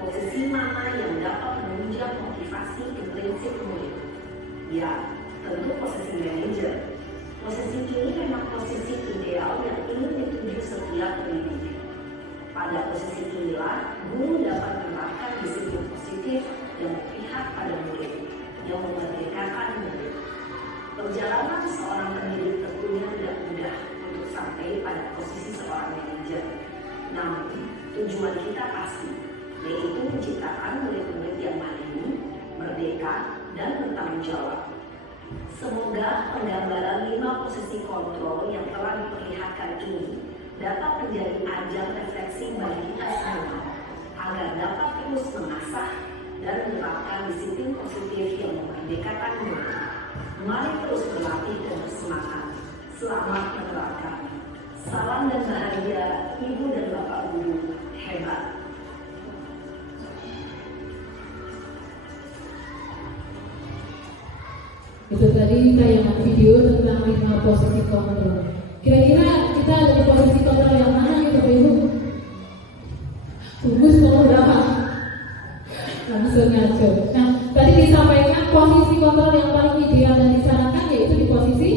Posisi mana yang dapat menunjang motivasi intrinsik murid? Ya, tentu posisi manajer. Posisi ini memang posisi ideal yang ingin dituju setiap pendidik. Pada posisi inilah, guru dapat menerapkan disiplin positif yang berpihak pada murid, yang memerdekakan murid. Perjalanan seorang pendidik tentunya tidak mudah untuk sampai pada posisi seorang manajer. Namun, tujuan kita pasti, yaitu menciptakan murid-murid yang mandiri, merdeka, dan bertanggung jawab. Semoga penggambaran 5 posisi kontrol yang telah diperlihatkan ini dapat menjadi ajang refleksi bagi kita semua, agar dapat terus mengasah dan menerapkan disiplin positif yang memerdekakan murid. Mari terus berlatih dan bersemangat. Selamat menerapkan. Salam dan bahagia Ibu dan Bapak Guru hebat. Itu tadi tayangan video tentang 5 posisi kontrol. Kira-kira kita ada di posisi kontrol yang mana ya Bapak Ibu? Tunggu sekolah berapa? Langsung aja. Nah, tadi disampaikan posisi kontrol yang paling ideal dan disarankan yaitu di posisi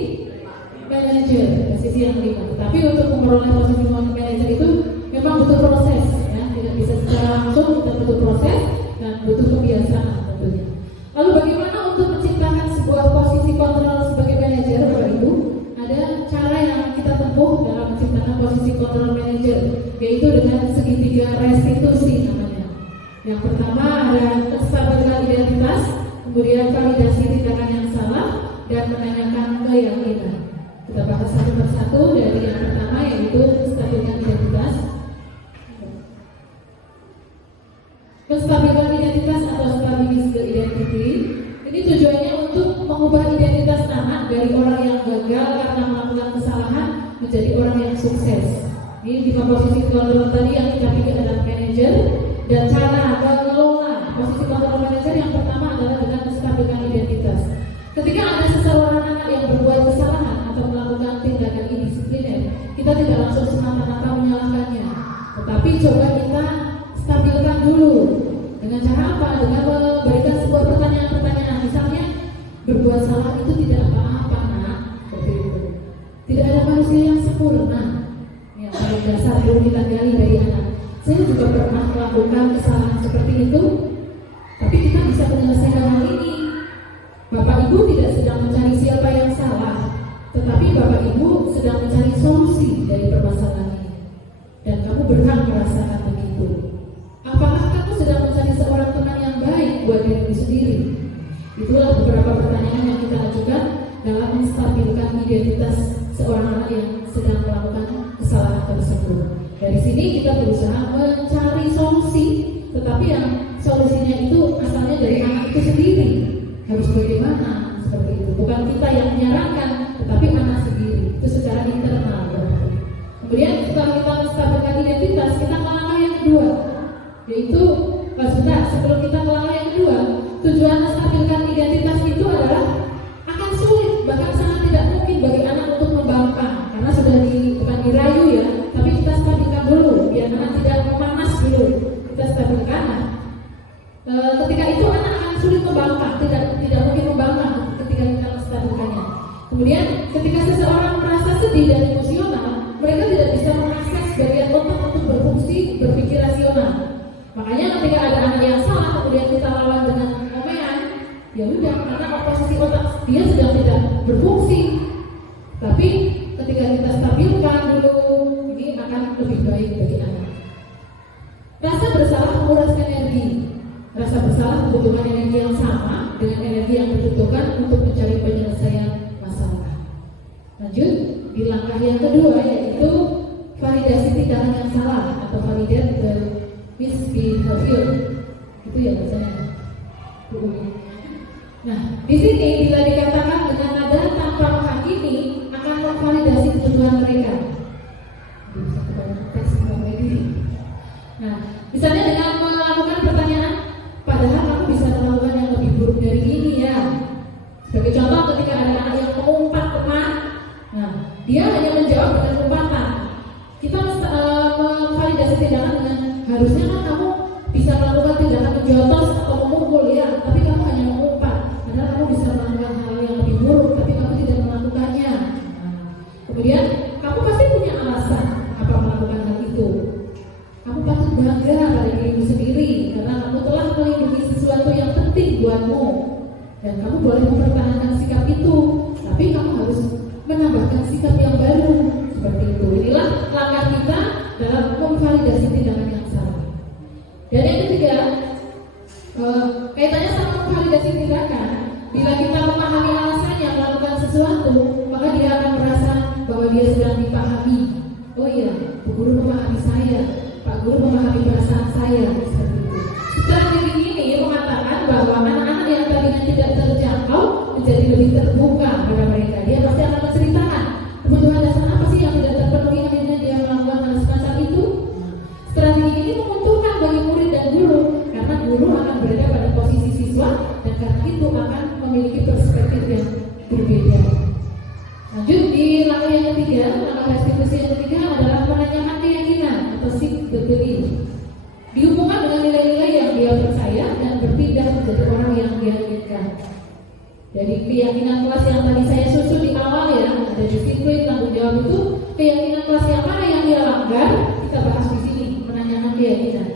manajer, posisi yang 5. Tapi untuk memperoleh posisi manajer itu memang butuh proses, ya. Tidak bisa secara langsung, kita butuh proses dan butuh kebiasaan tentunya. Lalu bagaimana untuk menciptakan sebuah posisi kontrol sebagai manajer, Bapak Ibu? Ada cara yang kita tempuh dalam menciptakan posisi kontrol manajer, yaitu dengan segitiga restitusi namanya. Yang pertama ada kestabilan identitas, kemudian validasi tindakan yang salah, dan menanyakan keyakinan. Kita bahas satu persatu. Dari yang pertama yaitu kestabilan identitas. Kestabilan identitas atau stability identity ini tujuannya untuk mengubah identitas anak dari orang yang gagal karena melakukan kesalahan menjadi orang yang sukses. Ini di posisi kontrol tadi yang kita pikir adalah manajer, dan cara mengelola posisi kontrol manajer yang pertama adalah dengan kestabilan identitas. Ketika ada seseorang anak yang berbuat kesalahan atau melakukan tindakan indisipliner, kita tidak langsung semata-mata menyalahkannya, tetapi coba kita stabilkan dulu. Dengan cara apa? Dengan memberikan sebuah pertanyaan-pertanyaan. Misalnya, berbuat salah itu tidak apa-apa, nak. Seperti itu. Tidak ada manusia yang sempurna. Yang paling dasar dulu kita gali dari anak. Saya juga pernah melakukan kesalahan seperti itu, tapi kita bisa menyelesaikan hal ini. Bapak Ibu tidak sedang mencari siapa yang salah, tetapi Bapak Ibu sedang mencari solusi dari permasalahan ini. Dan kamu berhak merasakan begitu. Apakah kamu sedang mencari seorang teman yang baik buat dirimu sendiri? Itulah beberapa pertanyaan yang kita ajukan dalam menstabilkan identitas seorang anak yang sedang melakukan kesalahan tersebut. Dari sini kita berusaha mencari solusi, tetapi yang solusinya itu asalnya dari anak itu sendiri. Harus bagaimana? Seperti itu. Bukan kita yang menyarankan, tetapi anak sendiri. Itu secara internal. Kemudian setelah kita menstabilkan identitas, kita ke langkah yang kedua, yaitu sebelum kita ke langkah yang kedua, tujuan menstabilkan identitas itu adalah akan sulit, bahkan sangat tidak mungkin bagi anak untuk membangkang dia sedang tidak berfungsi. Tapi ketika kita stabilkan dulu, ini akan lebih baik bagi anak. Rasa bersalah menguras energi. Rasa bersalah membutuhkan energi yang sama dengan energi yang dibutuhkan untuk mencari penyelesaian masalah. Lanjut, di langkah yang kedua yaitu validasi tindakan yang salah atau validate the misbehavior. Itu ya bahasanya. Nah, di sini bila dikatakan dengan nada tanpa menghakimi akan memvalidasi kebutuhan mereka. Nah, misalnya dengan melakukan pertanyaan, padahal kamu bisa melakukan yang lebih buruk dari ini ya. Sebagai contoh, ketika ada anak yang mengumpat teman, nah dia hanya menjawab dengan umpatan. Kita memvalidasi tindakan dengan harusnya kan kamu bisa melakukan tindakan menjotos atau memukul ya, tapi kamu hanya mengumpat. Padahal kamu bisa melakukan hal yang lebih buruk, tapi kamu tidak melakukannya. Kemudian kamu pasti punya alasan apa melakukan hal itu. Kamu patut bangga pada dirimu sendiri karena kamu telah melindungi sesuatu yang penting buatmu. Dan kamu boleh mempertahankan sikap itu, tapi kamu harus menambahkan sikap yang baru. Seperti itu. Inilah langkah kita dalam memvalidasi tindakan yang salah. Dan yang ketiga, kaitannya sama memvalidasi tindakan. Bila kita memahami alasannya melakukan sesuatu, maka dia akan merasa bahwa dia sedang dipahami. Oh iya, Bu Guru memahami saya, Pak Guru memahami perasaan saya. Seperti itu. Strategi ini mengatakan bahwa anak-anak yang tadinya tidak terjangkau menjadi lebih terbuka pada mereka. Dia pasti akan menceritakan kebutuhan dasar apa sih yang tidak terpenuhi, akhirnya dia melakukan hal semacam itu. Strategi ini menguntungkan bagi murid dan guru karena guru akan berada pada posisi siswa dan karena itu akan memiliki perspektif yang berbeda. Lanjut di langkah yang ketiga, langkah restitusi yang ketiga adalah menanyakan keyakinan atau seek the belief. Dihubungkan dengan nilai-nilai yang dia percaya dan berpindah menjadi orang yang dia inginkan. Dari keyakinan kelas yang tadi saya susun di awal ya, ada disiplin, tanggung jawab itu, keyakinan kelas yang mana yang dia langgar, kita bahas di sini, menanyakan keyakinan.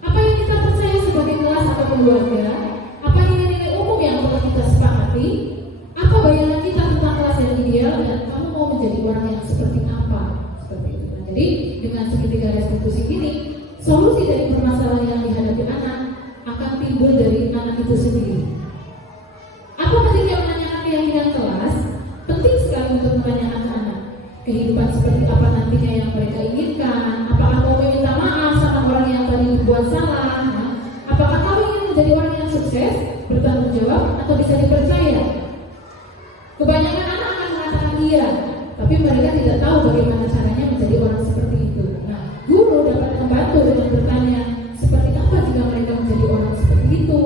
Apa yang kita percaya sebagai kelas atau keluarga? Apa nilai-nilai umum yang perlu kita sepakati? Apa bayangan kita tentang kelas yang ideal dan kamu mau menjadi orang yang seperti apa? Seperti itu. Nah, jadi dengan segitiga restitusi ini, solusi dari permasalahan yang dihadapi anak akan timbul dari anak itu sendiri. Apa pentingnya menanyakan keyakinan kelas? Penting sekali untuk menanyakan anak. Kehidupan seperti apa nantinya yang mereka inginkan? Apakah mau meminta maaf sama orang yang tadi dibuat salah? Nah, apakah kau ingin menjadi orang yang sukses, bertanggung jawab, atau bisa dipercaya? Kebanyakan anak akan mengatakan iya, tapi mereka tidak tahu bagaimana caranya menjadi orang seperti itu. Nah, guru dapat membantu dengan bertanya, seperti apa jika mereka menjadi orang seperti itu?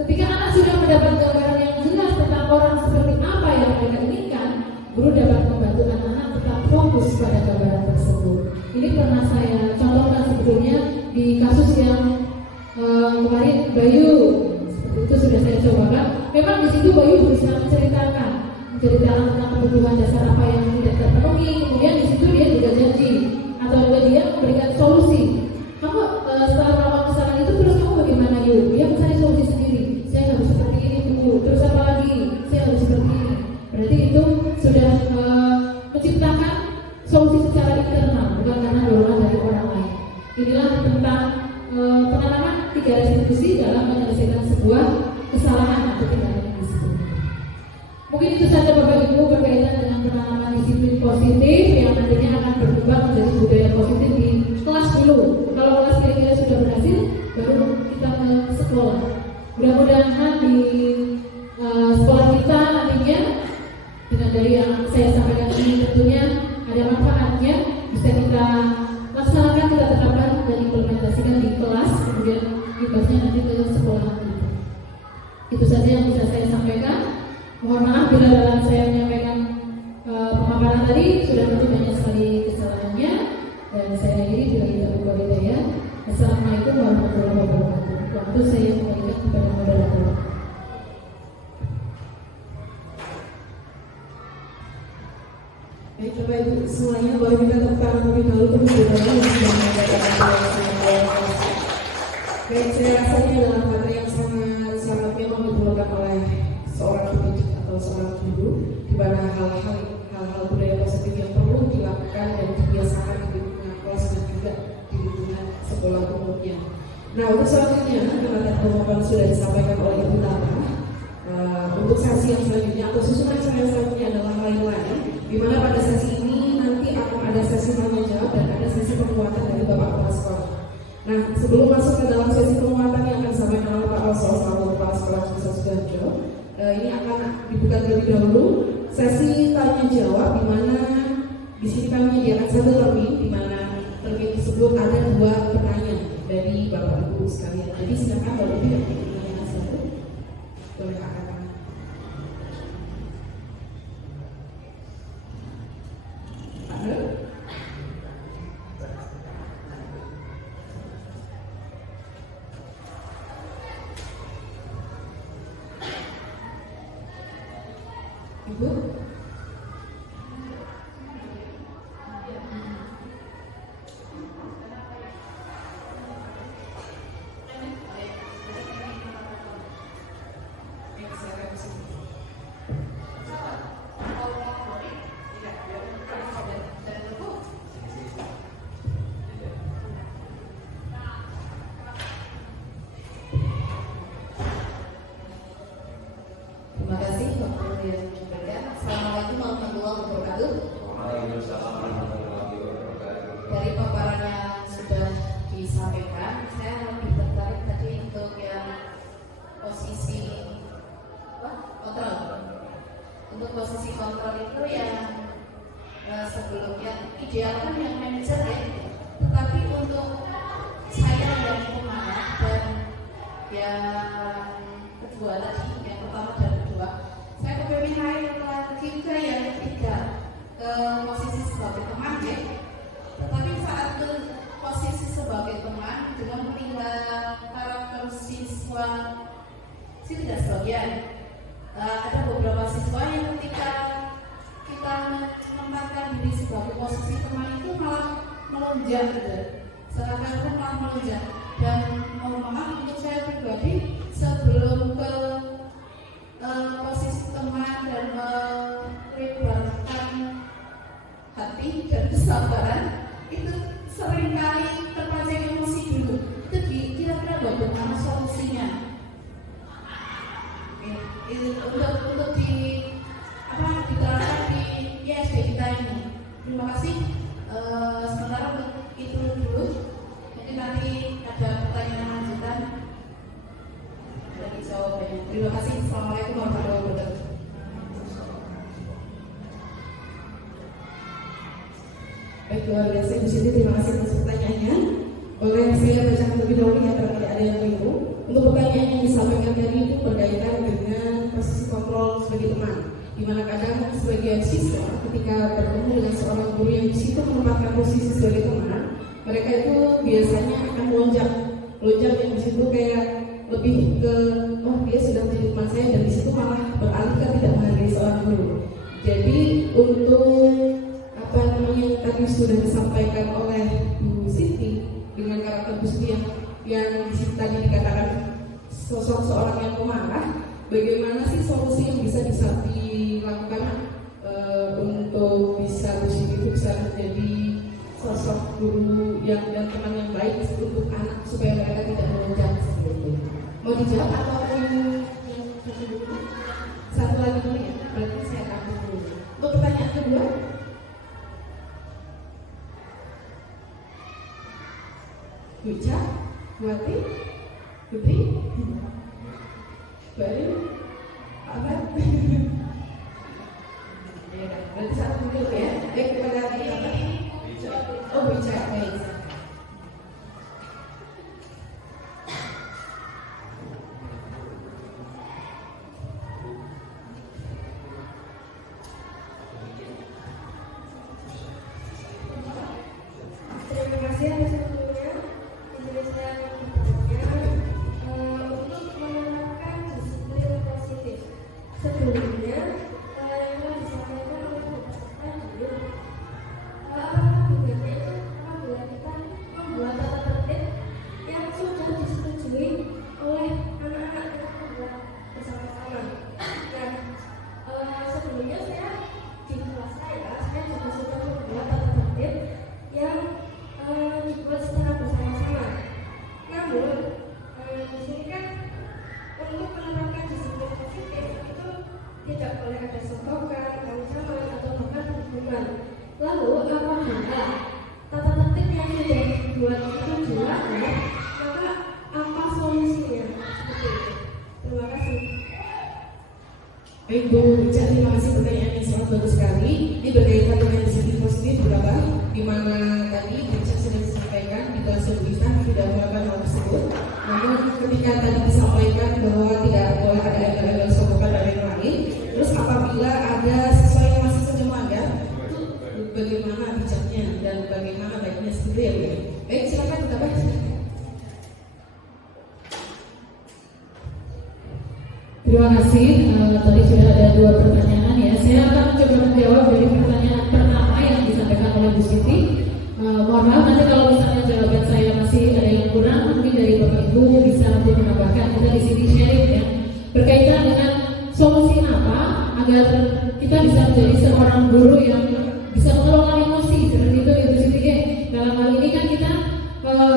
Ketika anak sudah mendapat gambaran yang jelas tentang orang seperti apa yang mereka inginkan, guru dapat membantu anak-anak tetap fokus pada gambaran tersebut. Ini pernah saya contohkan sebetulnya di kasus yang kemarin Bayu, seperti itu sudah saya cobakan. Memang di situ Bayu berusaha menceritakan tentang kebutuhan dasar apa yang tidak terpenuhi. Kemudian di situ dia juga janji atau dia memberikan solusi. Kamu setelah melakukan kesalahan itu terus kamu bagaimana yuk? Dia mencari solusi sendiri. Saya harus seperti ini Bu. Terus apa lagi? Saya harus seperti ini. Berarti itu sudah menciptakan solusi secara internal, bukan karena dorongan dari orang lain. Inilah tentang penanaman 3 restitusi dalam menyelesaikan sebuah kesalahan atau tindakan yang disebut. Mungkin itu saja Bapak Ibu berkaitan dengan penanaman disiplin positif yang nantinya akan berkembang menjadi budaya positif di kelas dulu. Kalau kelas kira-kira sudah berhasil, baru kita ke sekolah. Mudah-mudahan di sekolah kita nantinya dengan dari yang saya sampaikan ini tentunya ada manfaatnya, bisa kita laksanakan, kita terapkan dan implementasikan di kelas, kemudian imbasnya nanti ke sekolah kita. Itu saja yang bisa saya sampaikan. Mohon maaf bila dalam saya menyampaikan pemaparan tadi sudah tentu banyak sekali kesalahannya, dan saya akhiri bila kita berbuat ya. Assalamualaikum warahmatullahi wabarakatuh. Waktu saya kembalikan kepada moderator. Baik, Bapak Ibu semuanya, boleh minta tepuk tangan lebih dahulu untuk saudara yang sudah mengadakan Baik, saya rasa ini adalah materi yang sangat memang diperlukan oleh seorang pendidik atau seorang guru, di mana hal-hal budaya positif yang perlu dilakukan dan dibiasakan di lingkungan kelas dan juga di lingkungan sekolah umumnya. Nah, untuk selanjutnya, karena tadi sudah disampaikan oleh Ibu Tata, untuk sesi yang selanjutnya atau susunan saya selanjutnya adalah lain-lain, di mana pada sesi ini nanti akan ada sesi tanya jawab dan ada sesi penguatan dari Bapak Kepala Sekolah. Nah, sebelum masuk ke dalam sesi penguatan yang akan disampaikan oleh Pak Oso selaku Kepala Sekolah Desa Sudarjo, ini akan dibuka terlebih dahulu sesi tanya jawab, di mana di sini kami menyediakan satu termin, di mana termin tersebut ada 2 pertanyaan dari Bapak Ibu sekalian. Jadi silakan Bapak Ibu yang ingin bertanya satu, boleh angkat tangan. Ada? Ibu? Terima kasih Bapak yang memberikan. Assalamualaikum warahmatullahi wabarakatuh. Dari paparan yang sudah disampaikan, saya lebih tertarik tadi untuk yang posisi kontrol. Untuk posisi kontrol itu yang sebelumnya ideal kan yang manajer ya, tetapi untuk saya yang pemarah dan yang kedua tadi, yang pertama dan kedua, saya kepingin naik juga yang ketiga ke posisi sebagai teman ya. Tetapi saat ke posisi sebagai teman dengan meninggal karakter siswa sih tidak sebagian. Ada beberapa siswa yang ketika kita menempatkan diri sebagai posisi teman itu malah melonjak gitu. Seakan-akan malah melonjak. Dan mohon maaf untuk saya pribadi, sebelum ke posisi teman dan melebarkan hati dan kesabaran, itu seringkali terpancing emosi dulu. Itu kira-kira bagaimana solusinya? Itu untuk diterapkan di ISD kita ini. Terima kasih. Sementara untuk itu dulu. Mungkin nanti ada pertanyaan lanjutan dari jawabannya. Terima kasih. Assalamualaikum warahmatullahi wabarakatuh. Baik, luar biasa Ibu Siti, terima kasih atas pertanyaannya. Boleh saya bacakan lebih dahulu ya, barangkali ada yang keliru. Untuk pertanyaan yang disampaikan tadi itu berkaitan dengan posisi kontrol sebagai teman, di mana kadang sebagian siswa ketika bertemu dengan seorang guru yang di situ menempatkan posisi sebagai teman, mereka itu biasanya akan melonjak yang di situ kayak lebih ke dia sudah menjadi teman saya, dan di situ malah beralih ke tidak menghargai seorang guru. Jadi untuk yang tadi sudah disampaikan oleh Bu Siti dengan karakter Bu Siti yang di situ tadi dikatakan sosok seorang yang pemarah, bagaimana sih solusi yang bisa dilakukan untuk bisa Bu Siti itu bisa menjadi sosok guru dan teman yang baik untuk anak supaya mereka tidak melonjak seperti itu. Mau dijawab atau yang satu lagi dulu ya? Berarti saya tahu dulu. Untuk pertanyaan kedua, Wica, Wati, Putri, Baru, apa? Berarti satu dulu ya. Baik, terima kasih. Oh, Wica, baik. Terima kasih atas waktunya. Penjelasan yang bertanya untuk menerapkan disiplin Lalu apabila tata tertib yang sudah dibuat itu jelas ya, maka apa solusinya? Seperti itu. Terima kasih. Baik Bu Ica, terima kasih pertanyaannya sangat bagus sekali. Ini berkaitan dengan disiplin positif berapa? Di mana tadi Bu Ica sudah disampaikan di kelas sebelumnya tidak melakukan hal tersebut. Namun ketika tadi disampaikan bahwa tidak boleh ada embel-embel sokokan dan lain-lain, terus apabila ada siswa yang masih saja melanggar, itu bagaimana bijaknya dan bagaimana baiknya seperti ya Bu? Baik, silakan kita bahas. Terima kasih. Tadi sudah ada 2 pertanyaan ya. Saya akan mencoba menjawab dari pertanyaan pertama yang disampaikan oleh Bu Siti. Mohon maaf nanti kalau misalnya jawaban saya masih ada yang kurang, mungkin dari Bapak Ibu bisa untuk menambahkan. Kita di sini sharing ya. Berkaitan dengan solusi apa agar kita bisa menjadi seorang guru yang bisa mengelola emosi seperti itu ya Bu Siti. Dalam hal ini kan kita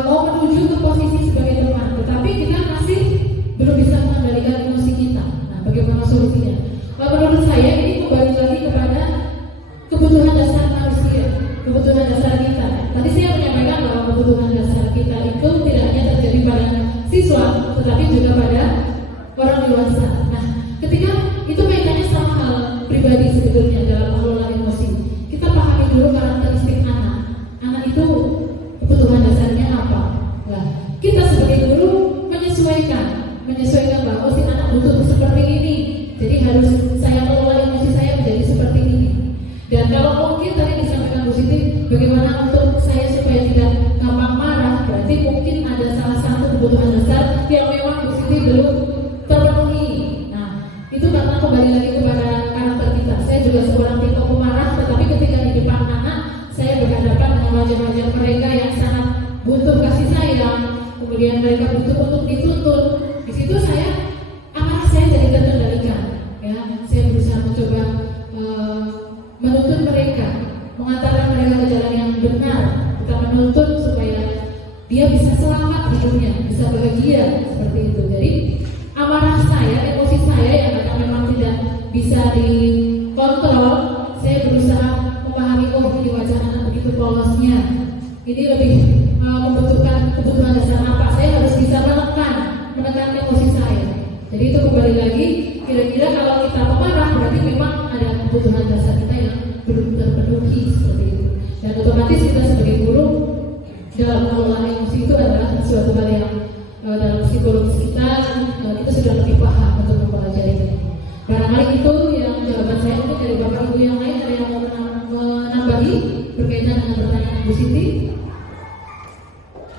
mau menuju ke posisi sebagai teman, tetapi kita masih belum bisa mengendalikan emosi kita. Nah, bagaimana solusinya? Menurut saya ini kembali lagi kepada kebutuhan dasar manusia, kebutuhan dasar kita. Tadi saya menyampaikan bahwa kebutuhan dasar kita itu tidak hanya terjadi pada siswa, tetapi juga pada orang dewasa. Nah, ketika itu kaitannya sama hal pribadi sebetulnya dalam mengelola emosi. Kita pahami dulu karakteristik anak. Anak itu kebutuhan dasarnya apa? Nah, kita sebagai guru menyesuaikan bahwa si anak butuh seperti ini, jadi harus saya kelola emosi saya menjadi seperti ini. Dan kalau mungkin tadi disampaikan Bu Siti, bagaimana untuk saya supaya tidak gampang marah, berarti mungkin ada salah satu kebutuhan dasar yang memang Bu Siti belum terpenuhi. Nah, itu karena kembali lagi kepada karakter kita. Saya juga seorang tipe pemarah, tetapi ketika di depan anak, saya berhadapan dengan wajah-wajah mereka yang sangat butuh kasih sayang, kemudian mereka butuh untuk dituntut. Di situ amarah saya jadi terkendalikan. Ya, saya berusaha mencoba menuntut mereka, mengantarkan mereka ke jalan yang benar. Kita menuntut supaya dia bisa selamat hidupnya, bisa bahagia seperti itu. Jadi amarah saya, emosi saya yang kadang memang tidak bisa dikontrol, saya berusaha memahami ini wajah anak begitu polosnya. Ini lebih membutuhkan kebutuhan dasar apa? Saya harus bisa menekan emosi saya. Jadi itu kembali lagi, kira-kira kalau kita pemarah berarti memang ada kebutuhan dasar kita yang belum terpenuhi seperti itu. Dan otomatis kita sebagai guru dalam mengelola emosi itu adalah suatu hal yang dalam psikologis kita sudah lebih paham untuk mempelajarinya. Barangkali itu yang jawaban saya. Untuk dari Bapak Ibu yang lain ada yang mau menambahi berkaitan dengan pertanyaan Bu Siti?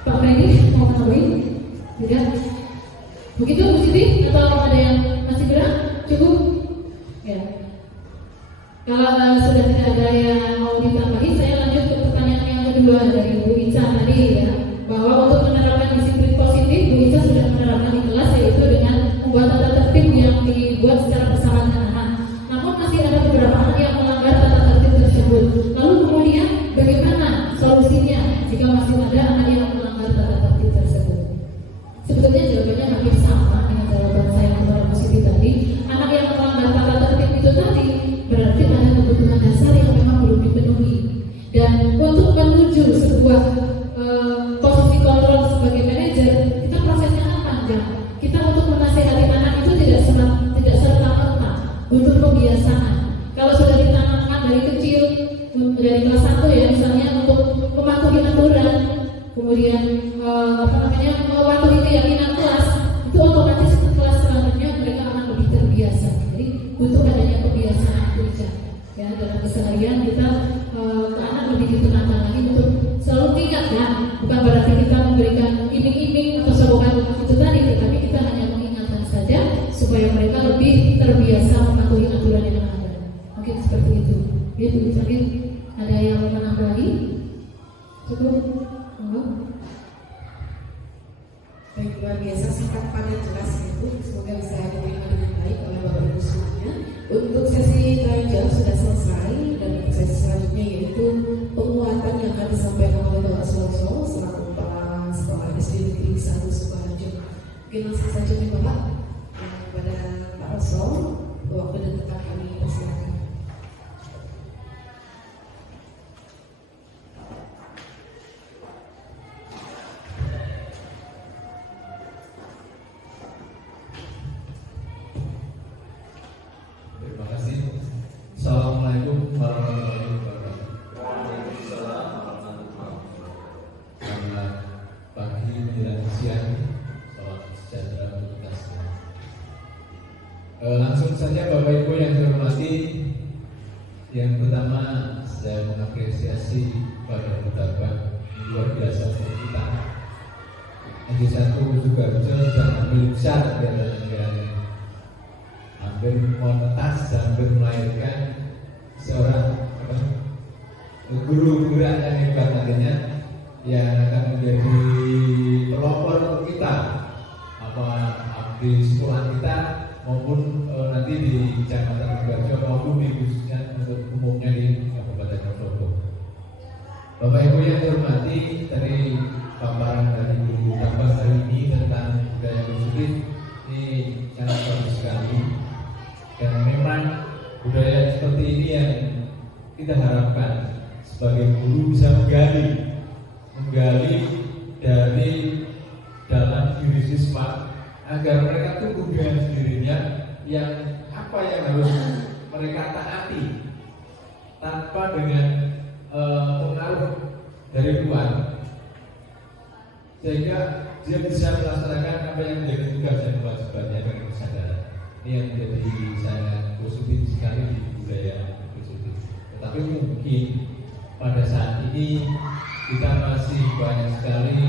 Pak Freddy mau menambahi? Tidak? Begitu Bu Siti? Atau ada yang masih kurang? Cukup? Ya. Kalau sudah tidak ada yang mau ditambahi, saya lanjut ke pertanyaan yang kedua dari Bu Ica tadi ya, bahwa untuk menerapkan disiplin positif, Bu Ica sudah menerapkan di kelas, yaitu dengan membuat tata tertib yang dibuat secara bersama dengan anak. Namun masih ada beberapa anak yang melanggar tata tertib tersebut. Lalu kemudian bagaimana solusinya jika masih ada anak yang melanggar tata tertib tersebut? Sebetulnya jawabannya hampir sama dengan jawaban saya kepada Bu Siti tadi. Anak yang melanggar tata tertib itu tadi berarti ada kebutuhan dasar yang memang belum dipenuhi. Dan untuk menuju sebuah posisi kontrol sebagai manajer, kita prosesnya kan panjang. Kita untuk menasihati anak itu tidak serta-merta, butuh pembiasaan. Kalau sudah ditanamkan dari kecil, dari kelas 1 ya misalnya, untuk mematuhi aturan, kemudian mematuhi keyakinan kelas, itu otomatis kelas selanjutnya mereka akan lebih terbiasa. Jadi butuh adanya kebiasaan kerja. Ya, dalam keseharian kita ke anak lebih ditekankan lagi untuk selalu ingat ya, bukan berarti kita memberikan iming-iming atau sokongan itu tadi, tetapi kita hanya mengingatkan saja supaya mereka lebih terbiasa mematuhi aturan yang ada. Mungkin seperti itu. Itu mungkin ada yang mau menambahi? Cukup? Baik, luar biasa, singkat padat jelas itu. Semoga bisa diterima dengan baik oleh Bapak Ibu semuanya. Untuk sesi tanya jawab sudah selesai, dan sesi selanjutnya yaitu penguatan yang akan disampaikan oleh Bapak Suwoso selaku Kepala Sekolah SD Negeri 1 Sukoharjo. Mungkin langsung saja nih Bapak, kepada Pak Oso, waktu dan tempat kami persilakan. saja Bapak Ibu yang saya hormati, yang pertama saya mengapresiasi pada Betapa luar biasa untuk kita. SD1 Sukoharjo sudah ambil besar kegiatan hampir menetas dan hampir melahirkan seorang guru gerak yang hebat nantinya yang akan menjadi pelopor untuk kita di sekolah kita maupun nanti di Kecamatan Sukoharjo maupun di khususnya untuk umumnya di Kabupaten Ponorogo. Bapak Ibu yang saya hormati, dari paparan dari Guru Tambah hari ini tentang budaya positif ini sangat bagus sekali, dan memang budaya seperti ini yang kita harapkan sebagai guru bisa menggali dari dalam diri siswa agar mereka tumbuh dengan sendirinya yang apa yang harus mereka taati tanpa dengan pengaruh dari luar, sehingga dia bisa melaksanakan apa yang menjadi tugas dan kewajibannya dengan kesadaran. Ini yang menjadi sangat positif sekali di budaya positif. Tetapi mungkin pada saat ini kita masih banyak sekali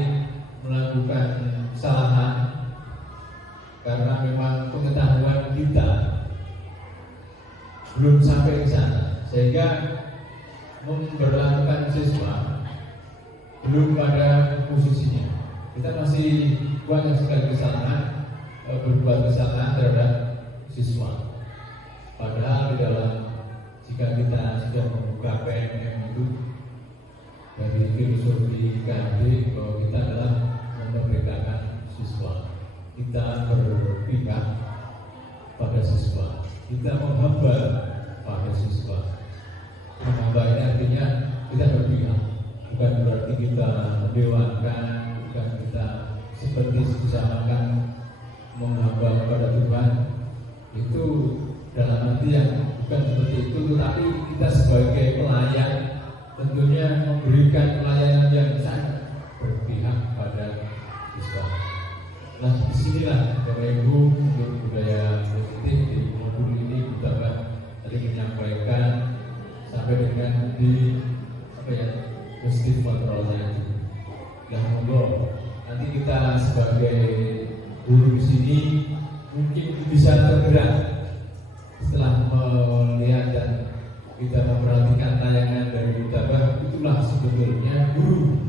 melakukan kesalahan karena memang pengetahuan kita belum sampai ke sana, sehingga memperlakukan siswa belum pada posisinya. Kita masih banyak sekali kesalahan, berbuat kesalahan terhadap siswa. Padahal di dalam, jika kita sudah membuka PMM itu dari filosofi KD bahwa kita adalah memerdekakan siswa, kita berpihak pada siswa, kita menghamba pada siswa. Menghamba ini artinya kita berpihak, bukan berarti kita mendewakan, bukan kita seperti disamakan menghamba kepada Tuhan. Itu dalam arti yang bukan seperti itu, tetapi kita sebagai pelayan tentunya memberikan pelayanan yang sangat berpihak pada siswa. Nah, disinilah Bapak Ibu untuk budaya positif di modul ini kita tadi menyampaikan sampai dengan di positif kontrolnya itu. Yang monggo nanti kita sebagai guru di sini mungkin bisa tergerak setelah melihat dan kita memperhatikan tayangan dari Betapa. Itulah sebetulnya guru.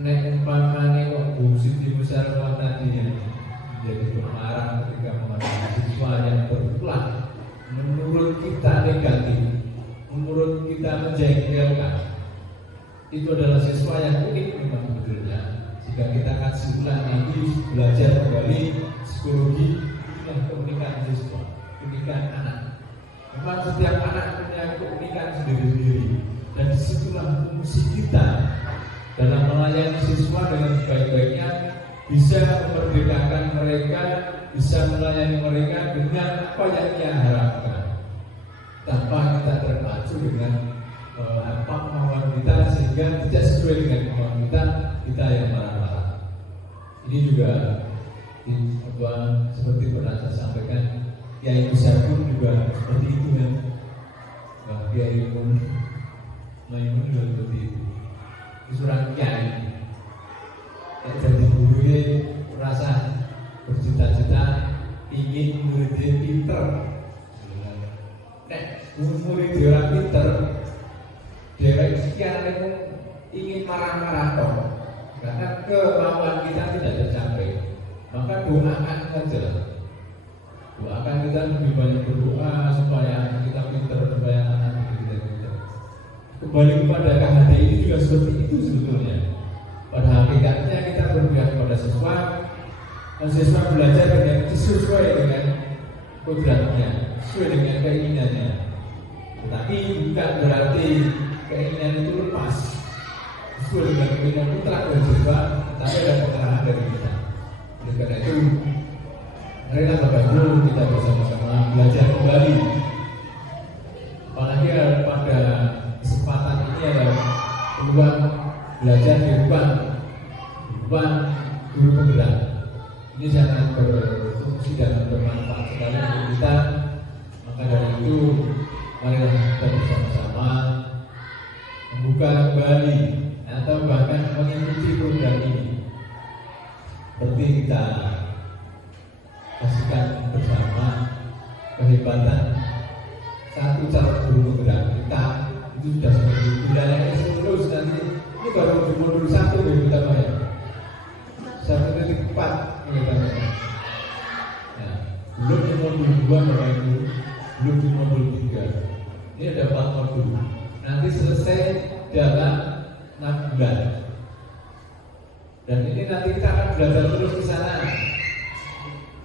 Nek umpamane kok Siti Musyawarah tadi yang menjadi pemarah ketika memandang siswa yang berulang menurut kita negatif, menurut kita menjengkelkan, itu adalah siswa yang unik memang sebetulnya. Jika kita kasih ulang lagi belajar kembali psikologi, itulah keunikan siswa, keunikan anak. Memang setiap anak punya keunikan sendiri-sendiri, dan disitulah fungsi kita dalam melayani siswa dengan sebaik-baiknya, bisa memerdekakan mereka, bisa melayani mereka dengan apa yang ia harapkan, tanpa kita terpacu dengan apa kemauan kita, sehingga tidak sesuai dengan kemauan kita yang marah-marah. Ini juga seperti pernah saya sampaikan, Kiai besar pun juga seperti itu kan, Kiai pun Maimun juga seperti itu. Seorang kiai yang jadi guru ini merasa bercita-cita ingin muridnya pinter. Nek murid orang pinter, dia sekian itu ingin marah-marah toh, karena kemauan kita tidak tercapai. Maka doakan saja, doakan kita lebih banyak berdoa supaya kita pinter, supaya anak kita pinter. Kembali kepada KHD ini juga seperti itu sebetulnya. Pada hakikatnya kita berpihak pada siswa, dan siswa belajar dengan sesuai dengan kodratnya, sesuai dengan keinginannya. Tetapi bukan berarti keinginan itu lepas. Sesuai dengan keinginan putra dan siswa, tapi ada pengarahan dari kita. Oleh karena itu, marilah Bapak Ibu kita bersama-sama belajar kembali. Apalagi pada kesempatan ini ada peluang belajar di ruang guru penggerak. Ini sangat berfungsi dan bermanfaat sekali untuk kita. Maka dari itu, marilah kita bersama-sama membuka kembali atau bahkan mengikuti program ini. Seperti kita pastikan bersama kehebatan satu calon guru penggerak kita itu sudah seperti budaya lulus nanti ini baru di modul 1 ya utama ya 1.4 kelihatannya. Nah, belum di modul 2 Bapak Ibu, belum di modul 3. Ini ada 4 modul. Nanti selesai dalam 6 bulan. Dan ini nanti kita akan belajar terus di sana.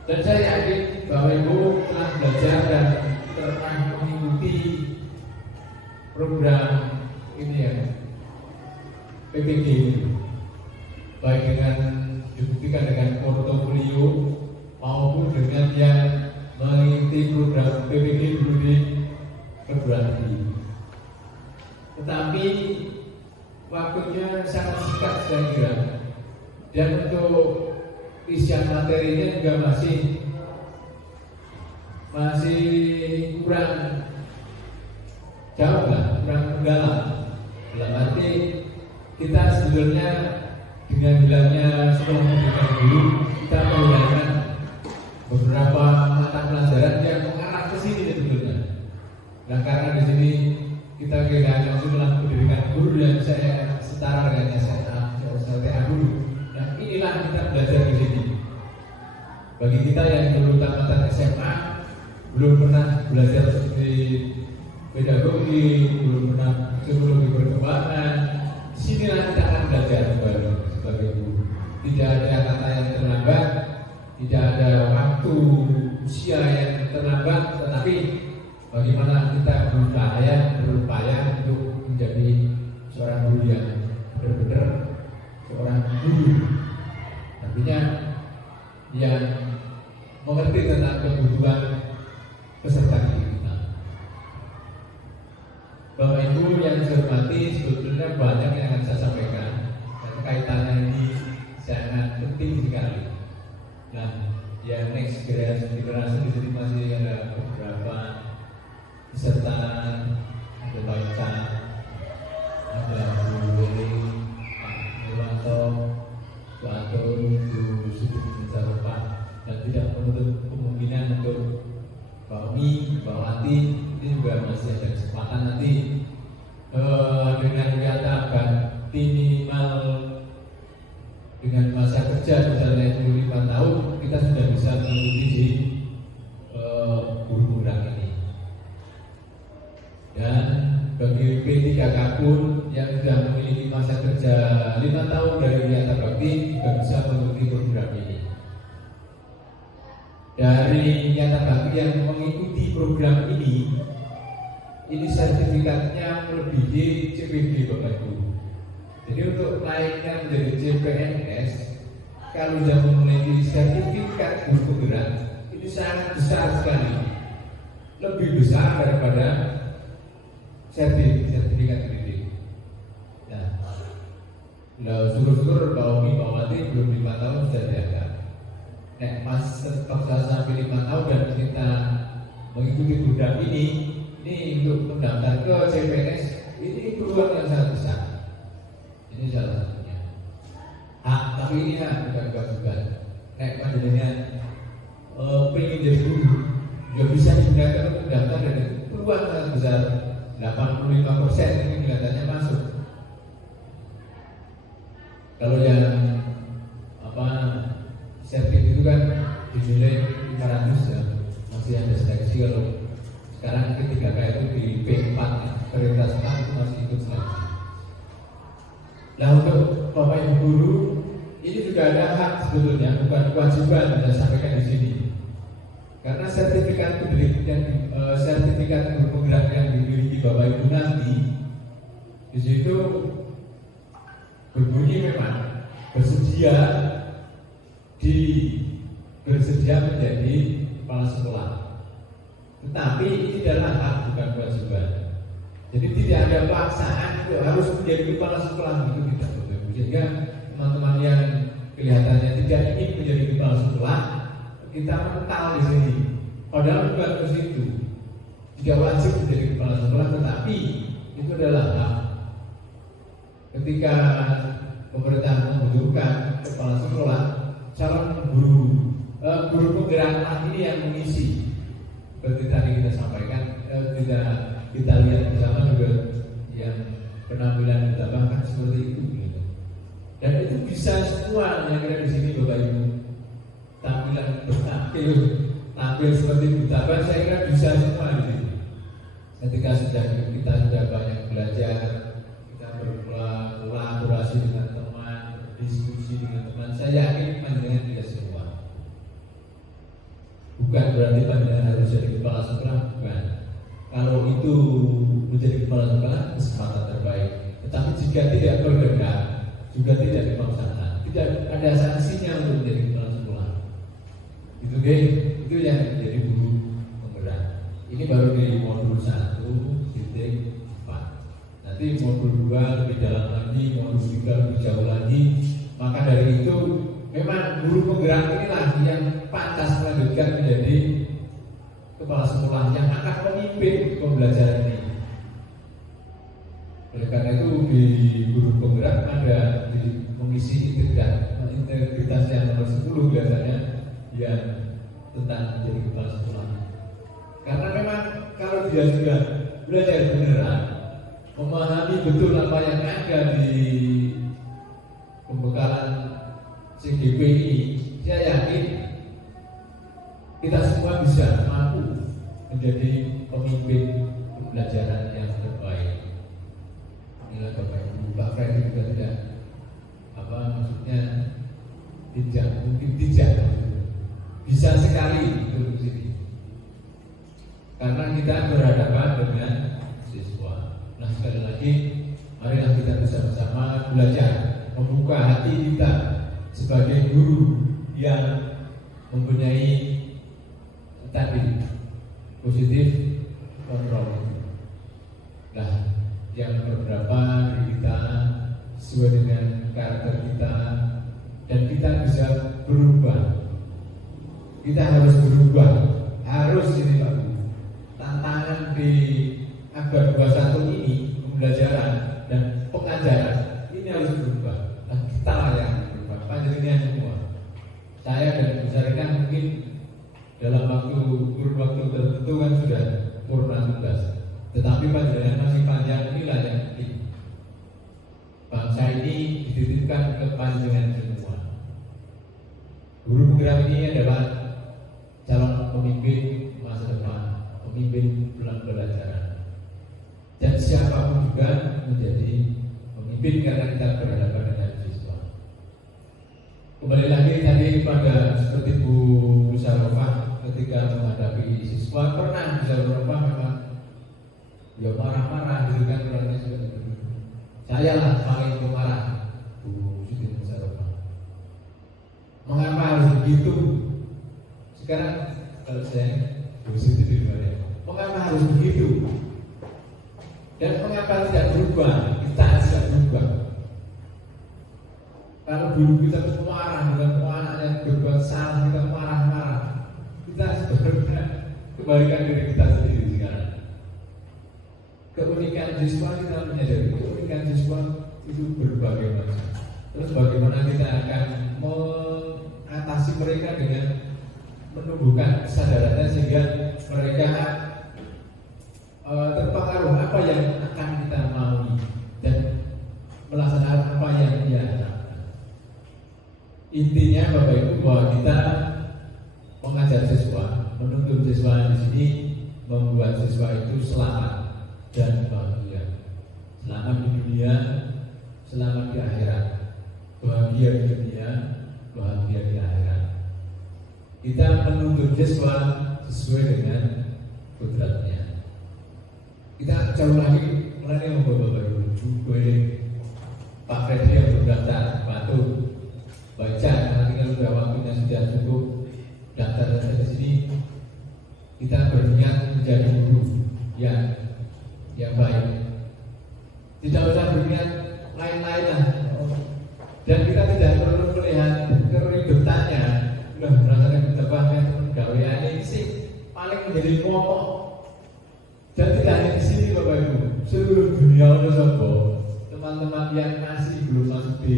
Dan saya yakin Bapak Ibu telah belajar dan telah mengikuti program ini ya, PPG ini, baik dengan dibuktikan dengan portofolio maupun dengan yang mengikuti program PPG dulu di perguruan tinggi. Tetapi waktunya sangat singkat saya kira, dan untuk isian materinya juga masih kurang jauh lah, kurang mendalam. Dalam arti kita sebetulnya dengan hilangnya sekolah pendidikan guru, kita kehilangan beberapa mata pelajaran yang mengarah ke sini sebetulnya. Nah, karena di sini kita kehilangan sekolah pendidikan guru yang saya setara dengan STA guru. Nah, inilah kita belajar di sini. Bagi kita yang dulu tamatan SMA, belum pernah belajar di pedagogi, belum pernah psikologi perkembangan, disinilah kita akan belajar kembali sebagai guru. Tidak ada kata yang terlambat, tidak ada waktu usia yang terlambat, tetapi bagaimana kita berupaya untuk menjadi seorang guru yang benar-benar seorang guru. Artinya yang mengerti tentang kebutuhan peserta didik kita. Bapak Ibu yang saya hormati, sebetulnya banyak yang akan saya sampaikan dan kaitannya ini sangat penting sekali. Nah, yang next generasi di sini masih ada beberapa peserta, ada Baita, ada Bu Weli, Pak Nurwanto, Bu Atur, Bu Siti Sarupa, dan tidak menutup kemungkinan untuk Pak Mi, Pak Wati, ini juga masih ada kesempatan nanti dengan kata minimal dengan masa kerja misalnya 25 tahun kita sudah bisa mengikuti di guru penggerak ini. Dan bagi P3K pun yang sudah memiliki masa kerja 5 tahun dari Yata Bakti juga bisa mengikuti program ini. Dari Yata Bakti yang mengikuti program ini sertifikatnya melebihi CPD Bapak Ibu. Jadi untuk naiknya menjadi CPNS, kalau sudah memiliki sertifikat guru penggerak, ini sangat besar sekali, lebih besar daripada sertifikat pendidik. Nah, syukur-syukur bahwa Pak Wati belum 5 tahun sudah diangkat. Nek pas sampai 5 tahun dan kita mengikuti program ini untuk mendaftar ke CPNS, ini peluang yang sangat besar. Ini salah satunya. Tapi ini bukan kewajiban. Nek panjenengan pengen jadi guru, juga bisa digunakan untuk mendaftar dan peluang sangat besar. 85% ini kelihatannya masuk. Kalau yang sertif itu kan dinilai 500 ya, masih ada seleksi. Kalau sekarang P3K itu di P4 prioritas 6 itu masih ikut seleksi. Nah, untuk Bapak Ibu guru ini juga ada hak sebetulnya, bukan kewajiban yang saya sampaikan di sini. Karena sertifikat guru penggerak yang dimiliki Bapak Ibu nanti di situ berbunyi memang bersedia menjadi kepala sekolah. Tetapi ini adalah hak, bukan kewajiban. Jadi tidak ada paksaan untuk harus menjadi kepala sekolah, itu tidak betul. Sehingga teman-teman yang kelihatannya tidak ingin menjadi kepala sekolah, kita mental di sini. Padahal bukan ke situ. Tidak wajib menjadi kepala sekolah, tetapi itu adalah hak. Ketika pemerintah membutuhkan kepala sekolah, calon guru penggerak ini yang mengisi. Seperti tadi kita sampaikan, kita lihat bersama juga yang penampilan kita bahkan seperti itu. Gitu. Dan itu bisa semua yang ada di sini Bapak Ibu. Tampilan tampil seperti Butaban, saya kira bisa semua di sini. Ketika kita sudah banyak belajar, kita berkolaborasi dengan teman, berdiskusi dengan teman, saya yakin panjenengan tidak semua. Bukan berarti panjenengan harus jadi kepala sekolah, bukan. Kalau itu menjadi kepala sekolah, kesempatan terbaik. Tetapi jika tidak bergerak, juga tidak dipaksakan, tidak ada sanksinya untuk menjadi kepala sekolah. Itu deh, itu yang menjadi guru penggerak. Ini baru di modul 1, titik 4. Nanti modul 2 lebih dalam lagi, modul 3 lebih jauh lagi. Maka dari itu, memang guru penggerak inilah yang pantas melanjutkan menjadi kepala sekolah yang akan memimpin pembelajaran ini. Oleh karena itu di guru penggerak ada mengisi integritas yang nomor 10 biasanya yang tentang menjadi kepala sekolah. Karena memang kalau dia sudah belajar beneran, memahami betul apa yang ada di pembekalan CGP ini, saya yakin kita semua bisa mampu menjadi pemimpin pembelajaran yang terbaik. Inilah Bapak Ibu, Pak Freddy juga tidak maksudnya mungkin tidak bisa sekali itu di sini. Karena kita berhadapan dengan siswa. Nah sekali lagi, marilah kita bersama-sama belajar, membuka hati kita sebagai guru yang mempunyai tadi positif kontrol. Nah, yang beberapa dari kita sesuai dengan karakter kita dan kita bisa berubah. Kita harus berubah, harus ini Pak Bu. Tantangan di abad 21 ini pembelajaran dan pengajaran ini harus berubah. Nah, kita lah yang berubah, panjenengan semua. Saya dan Bu Sarina mungkin dalam kurun waktu tertentu kan sudah purna tugas. Tetapi panjenengan masih panjang, inilah yang penting. Bangsa ini dititipkan ke panjenengan semua. Guru penggerak ini adalah calon pemimpin masa depan, pemimpin pembelajaran. Dan siapapun juga menjadi pemimpin karena kita berhadapan dengan siswa. Kembali lagi tadi pada seperti Bu Musarofah ketika menghadapi siswa, pernah Musarofah memang ya marah-marah gitu kan, orangnya seperti itu. Saya lah paling pemarah Bu Siti Musarofah. Mengapa harus begitu? Sekarang kalau saya Bu Siti di luar, mengapa harus begitu? Dan mengapa tidak berubah? Kita tidak berubah. Kalau dulu kita marah dengan anaknya berbuat salah, kita marah-marah. Kita sebenarnya kembalikan diri kita sendiri sekarang. Keunikan siswa kita menyadari keunikan siswa itu berbagai macam. Terus bagaimana kita akan mengatasi mereka dengan menumbuhkan kesadarannya sehingga mereka terpengaruh apa yang akan kita maui dan melaksanakan apa yang dia harapkan. Intinya Bapak Ibu bahwa kita mengajar siswa, menuntun siswa di sini membuat siswa itu selamat dan bahagia. Selamat di dunia, selamat di akhirat. Bahagia di dunia, bahagia di akhirat. Kita menuntun siswa sesuai dengan kodratnya. Kita jauh lagi mulai membawa Bapak Pak Freddy yang berdaftar batu baca nanti kalau sudah waktunya sudah cukup daftar di sini. Kita berniat menjadi guru yang baik. Tidak usah berniat lain-lain lah. Dan kita tidak perlu melihat keribetannya. udah rasanya betapa gawean ini sih paling menjadi pokok. Dan tidak hanya di sini Bapak Ibu, seluruh dunia udah sobo. Teman-teman yang masih belum masuk di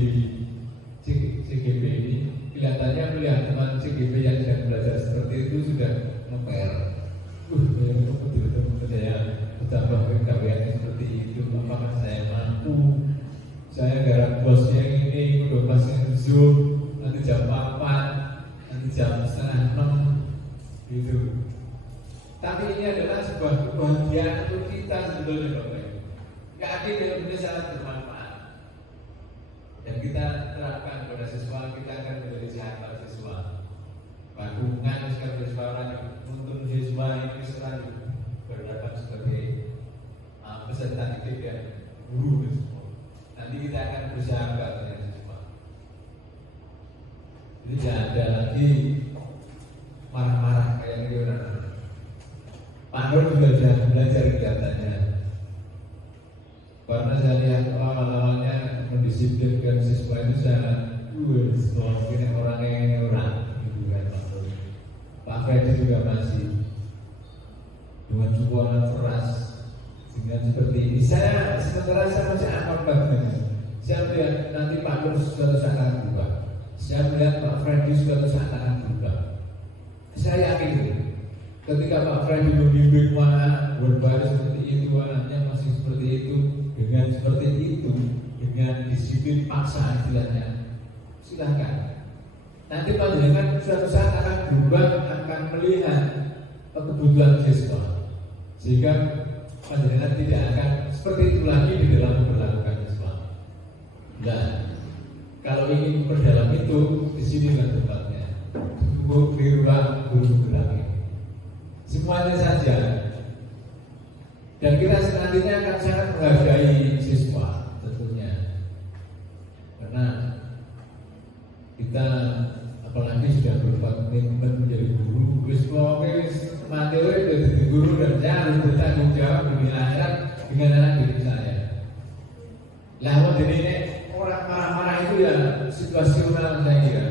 CGP ini, kelihatannya melihat teman CGP yang sedang belajar seperti itu sudah ngeper. Betul-betul saya betapa gaweannya seperti itu. Apakah saya mampu? Saya garap bosnya ini, udah masih Zoom, nanti jam 4, nanti jam 5:30 gitu. Tapi ini adalah sebuah kebahagiaan untuk kita sebetulnya Bapak Ibu. Keadilan ini sangat bermanfaat. Dan kita terapkan pada siswa, kita akan menjadi sahabat siswa. Bandungan sebagai siswa orang untuk siswa ini selalu berdapat sebagai peserta didik dan guru semua. Nanti kita akan bersahabat dengan siswa. Jadi tidak ada lagi marah-marah kayak gitu orang. Pak Nur juga sudah belajar kegiatannya. Karena saya lihat awal-awalnya mendisiplinkan siswa itu sangat mungkin orangnya orang gitu kan Pak Nur. Pak Freddy juga masih dengan sebuah keras dengan seperti ini. Saya sementara saya masih aman banget. Saya melihat nanti Pak Nur suatu saat akan berubah. Saya melihat Pak Freddy suatu saat akan berubah. Saya yakin itu. Ketika Pak Freddy membimbing mana berbaris seperti itu, anaknya masih seperti itu, dengan seperti itu, dengan disiplin paksa istilahnya, silahkan. Nanti panjenengan suatu saat akan berubah, akan melihat kebutuhan siswa, sehingga panjenengan tidak akan seperti itu lagi di dalam memperlakukan siswa. Dan kalau ingin memperdalam itu, di sini kan tempatnya. Tunggu di ruang guru gerak. Semuanya saja. Dan kita nantinya akan sangat menghargai siswa tentunya. Karena kita apalagi sudah berkomitmen menjadi guru, siswa mati jadi guru dan saya harus bertanggung jawab demi akhirat dengan anak didik saya. Lah jadi ini orang marah-marah itu ya situasional saya kira.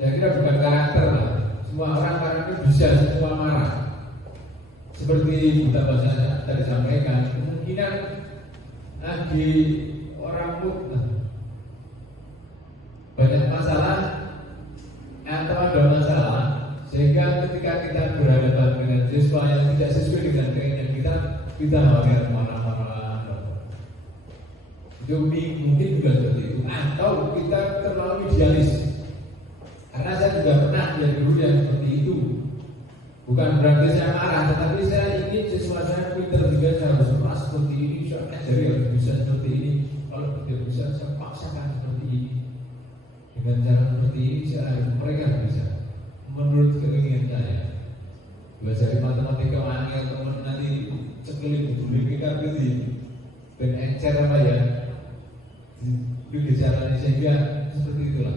Saya kira bukan karakter lah. Semua orang itu bisa semua marah. Seperti Buta Bahasa tadi sampaikan, kemungkinan di orang banyak masalah atau ada masalah, sehingga ketika kita berhadapan dengan siswa yang tidak sesuai dengan keinginan kita harus marah-marah. Itu mungkin juga seperti itu. Atau kita terlalu idealis. Karena saya juga pernah menjadi guru yang seperti itu. Bukan berarti saya marah, tetapi saya ingin siswa saya pintar juga, saya harus kelas seperti ini, saya ajari harus bisa seperti ini. Kalau tidak bisa, saya paksakan seperti ini. Dengan cara seperti ini, mereka bisa. Menurut keinginan saya, belajar matematika angin teman nanti sekelip bulik kita gitu, ben encer apa ya? Itu caranya sehingga seperti itulah.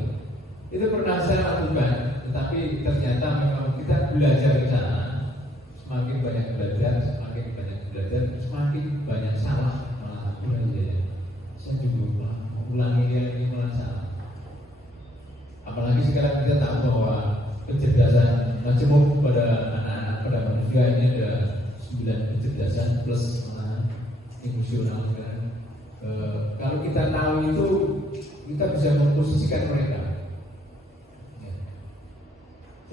Itu pernah saya lakukan, tetapi ternyata memang kita belajar di sana. Semakin banyak belajar, semakin banyak salah. Saya juga ulangi yang ini malah salah. Apalagi sekarang kita tahu bahwa kecerdasan macam pada anak-anak, pada manusia ini ada 9 kecerdasan plus emosional kan. Kalau kita tahu itu, kita bisa memposisikan mereka.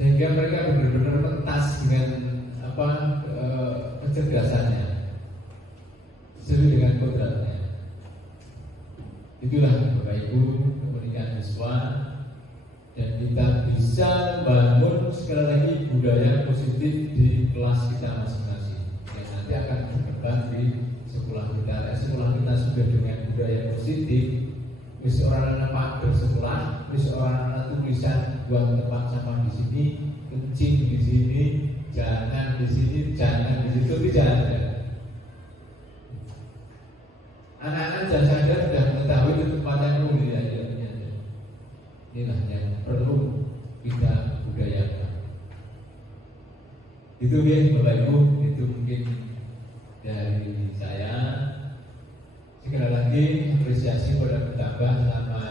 Sehingga mereka benar-benar mentas dengan kecerdasannya sesuai dengan kodratnya. Itulah Bapak Ibu pernikahan siswa, dan kita bisa membangun sekali lagi budaya positif di kelas kita masing-masing yang nanti akan berkembang di sekolah kita. Sekolah kita sudah dengan budaya positif. Bisa orang anak pak bersekolah, bisa orang anak tulisan buang tempat sampah di sini, kencing di sini, jangan di sini, jangan di situ, tidak ada. Anak-anak sudah sadar, sudah mengetahui itu tempatnya dulu ya. Inilah yang perlu kita budayakan. Itu ya Bapak Ibu, itu mungkin dari saya. Sekali lagi apresiasi pada bertambah sama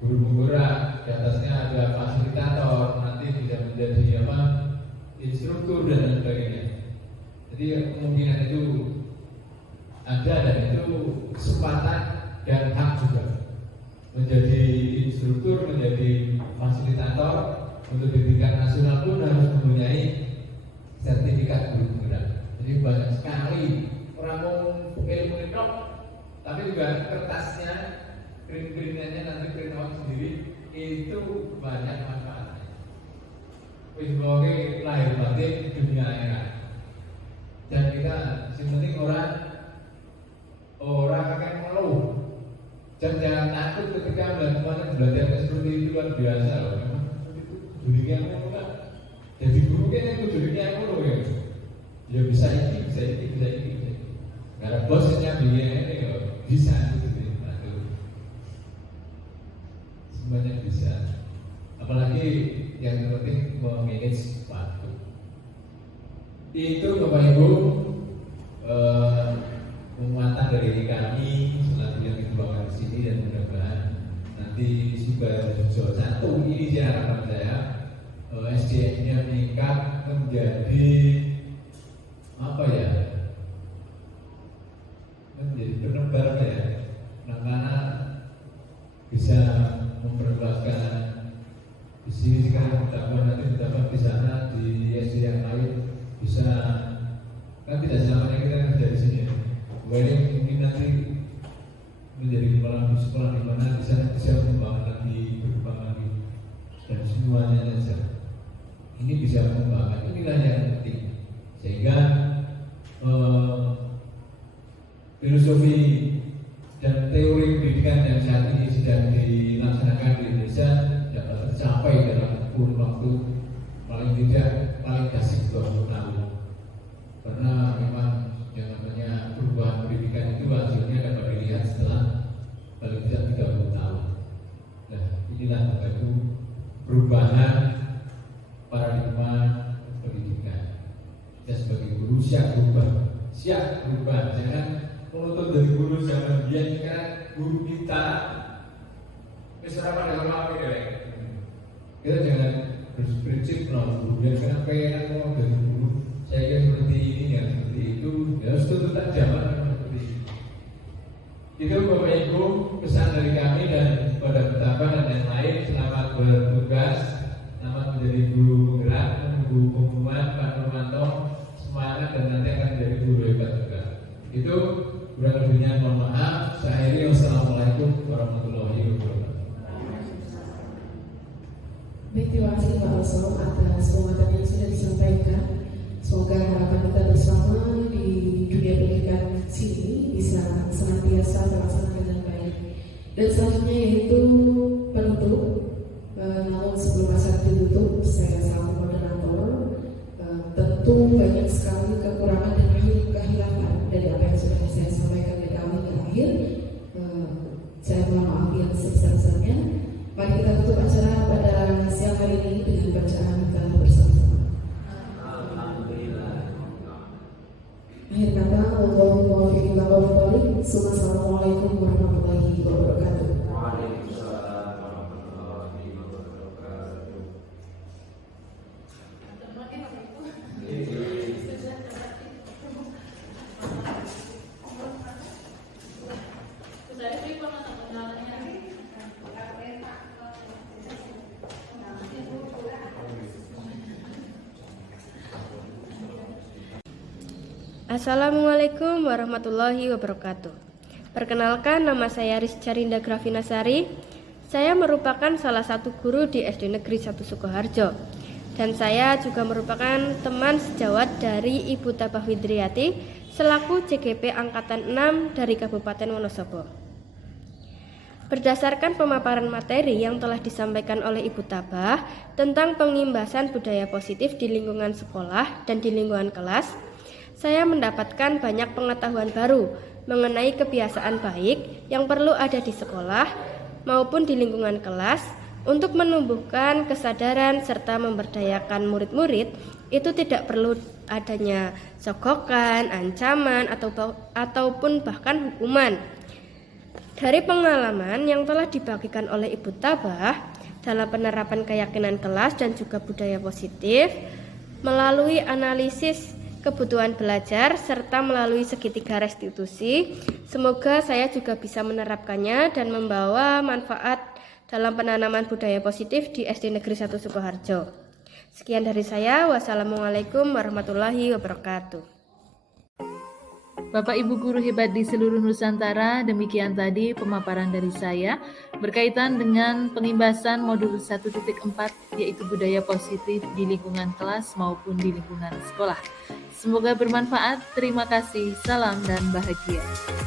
guru penggerak, di atasnya ada fasilitator, nanti bisa menjadi instruktur dan lain sebagainya. Jadi kemungkinan itu ada dan itu kesempatan dan hak juga. Menjadi instruktur, menjadi fasilitator untuk di tingkat nasional pun harus mempunyai sertifikat guru penggerak. Jadi banyak sekali orang mau ilmu itu, tapi juga kertasnya, print-printnya nanti print out sendiri itu banyak manfaatnya. Wis mulai lahir batin dunia akhirat. Dan kita penting orang akan mengeluh. Jangan takut ketika belajar seperti itu luar biasa loh. Jurinya aku kan, jadi guru kan itu jurinya aku loh ya. Ya bisa ini. Karena bosnya biaya ini ya bisa gitu. Semuanya bisa. Apalagi yang penting memanage waktu. Itu Bapak Ibu penguatan dari kami selalu yang dikembangkan di sini dan mudah-mudahan nanti juga satu ini harapan saya SDM-nya meningkat menjadi menjadi penebar ya, karena bisa memperluaskan di sini sekarang nanti di sana di SD yang lain bisa kan tidak selamanya kita kerja di sini. Ini mungkin nanti menjadi kepala sekolah di mana di sana bisa berkembang lagi dan semuanya saja. Ini bisa mengembangkan, inilah yang penting sehingga filosofi dan teori pendidikan yang saat ini sedang dilaksanakan di Indonesia dapat tercapai dalam kurun waktu paling kasih 20 tahun. Karena memang yang namanya perubahan pendidikan itu hasilnya dapat dilihat setelah paling tidak 30 tahun. Nah, inilah itu perubahan paradigma pendidikan. Kita sebagai guru siap berubah. Jangan menuntut dari guru zaman dia sekarang guru kita misalnya pada kita jangan berprinsip guru yang sekarang pengen mau dari guru saya kira seperti ini ya seperti itu ya harus tuntutan zaman seperti ini. Itu Bapak Ibu pesan dari kami dan kepada betapa dan yang lain selamat bertugas, selamat menjadi guru penggerak, guru pengumuman Pak Nurmanto, semangat dan nanti akan menjadi guru hebat juga. Itu kurang lebihnya mohon maaf. Saya akhiri wassalamualaikum warahmatullahi wabarakatuh. Baik, terima kasih Pak Oso atas penguatan yang sudah disampaikan. Semoga harapan kita bersama di dunia pendidikan sini bisa senantiasa terlaksana dengan baik. Dan selanjutnya yaitu penutup. Namun sebelum acara ditutup, saya selaku moderator tentu banyak sekali kekurangan dan kehilangan dari apa yang sudah saya sampaikan dari awal ke akhir. Saya mohon maaf yang sebesar-besarnya. Mari kita tutup acara pada siang hari ini dengan bacaan kalam bersama-sama. Akhir kata, Assalamualaikum warahmatullahi wabarakatuh. Assalamualaikum warahmatullahi wabarakatuh. Perkenalkan, nama saya Rizcharinda Gravinasari. Saya merupakan salah satu guru di SD Negeri 1 Sukoharjo. Dan saya juga merupakan teman sejawat dari Ibu Tabah Widriati selaku CGP Angkatan 6 dari Kabupaten Wonosobo. Berdasarkan pemaparan materi yang telah disampaikan oleh Ibu Tabah tentang pengimbasan budaya positif di lingkungan sekolah dan di lingkungan kelas, saya mendapatkan banyak pengetahuan baru mengenai kebiasaan baik yang perlu ada di sekolah maupun di lingkungan kelas untuk menumbuhkan kesadaran serta memberdayakan murid-murid. Itu tidak perlu adanya sogokan, ancaman, ataupun bahkan hukuman. Dari pengalaman yang telah dibagikan oleh Ibu Tabah dalam penerapan keyakinan kelas dan juga budaya positif, melalui analisis kebutuhan belajar serta melalui segitiga restitusi, semoga saya juga bisa menerapkannya dan membawa manfaat dalam penanaman budaya positif di SD Negeri 1 Sukoharjo. Sekian dari saya. Wassalamualaikum warahmatullahi wabarakatuh. Bapak Ibu guru hebat di seluruh Nusantara, demikian tadi pemaparan dari saya berkaitan dengan pengimbasan modul 1.4 yaitu budaya positif di lingkungan kelas maupun di lingkungan sekolah. Semoga bermanfaat. Terima kasih. Salam dan bahagia.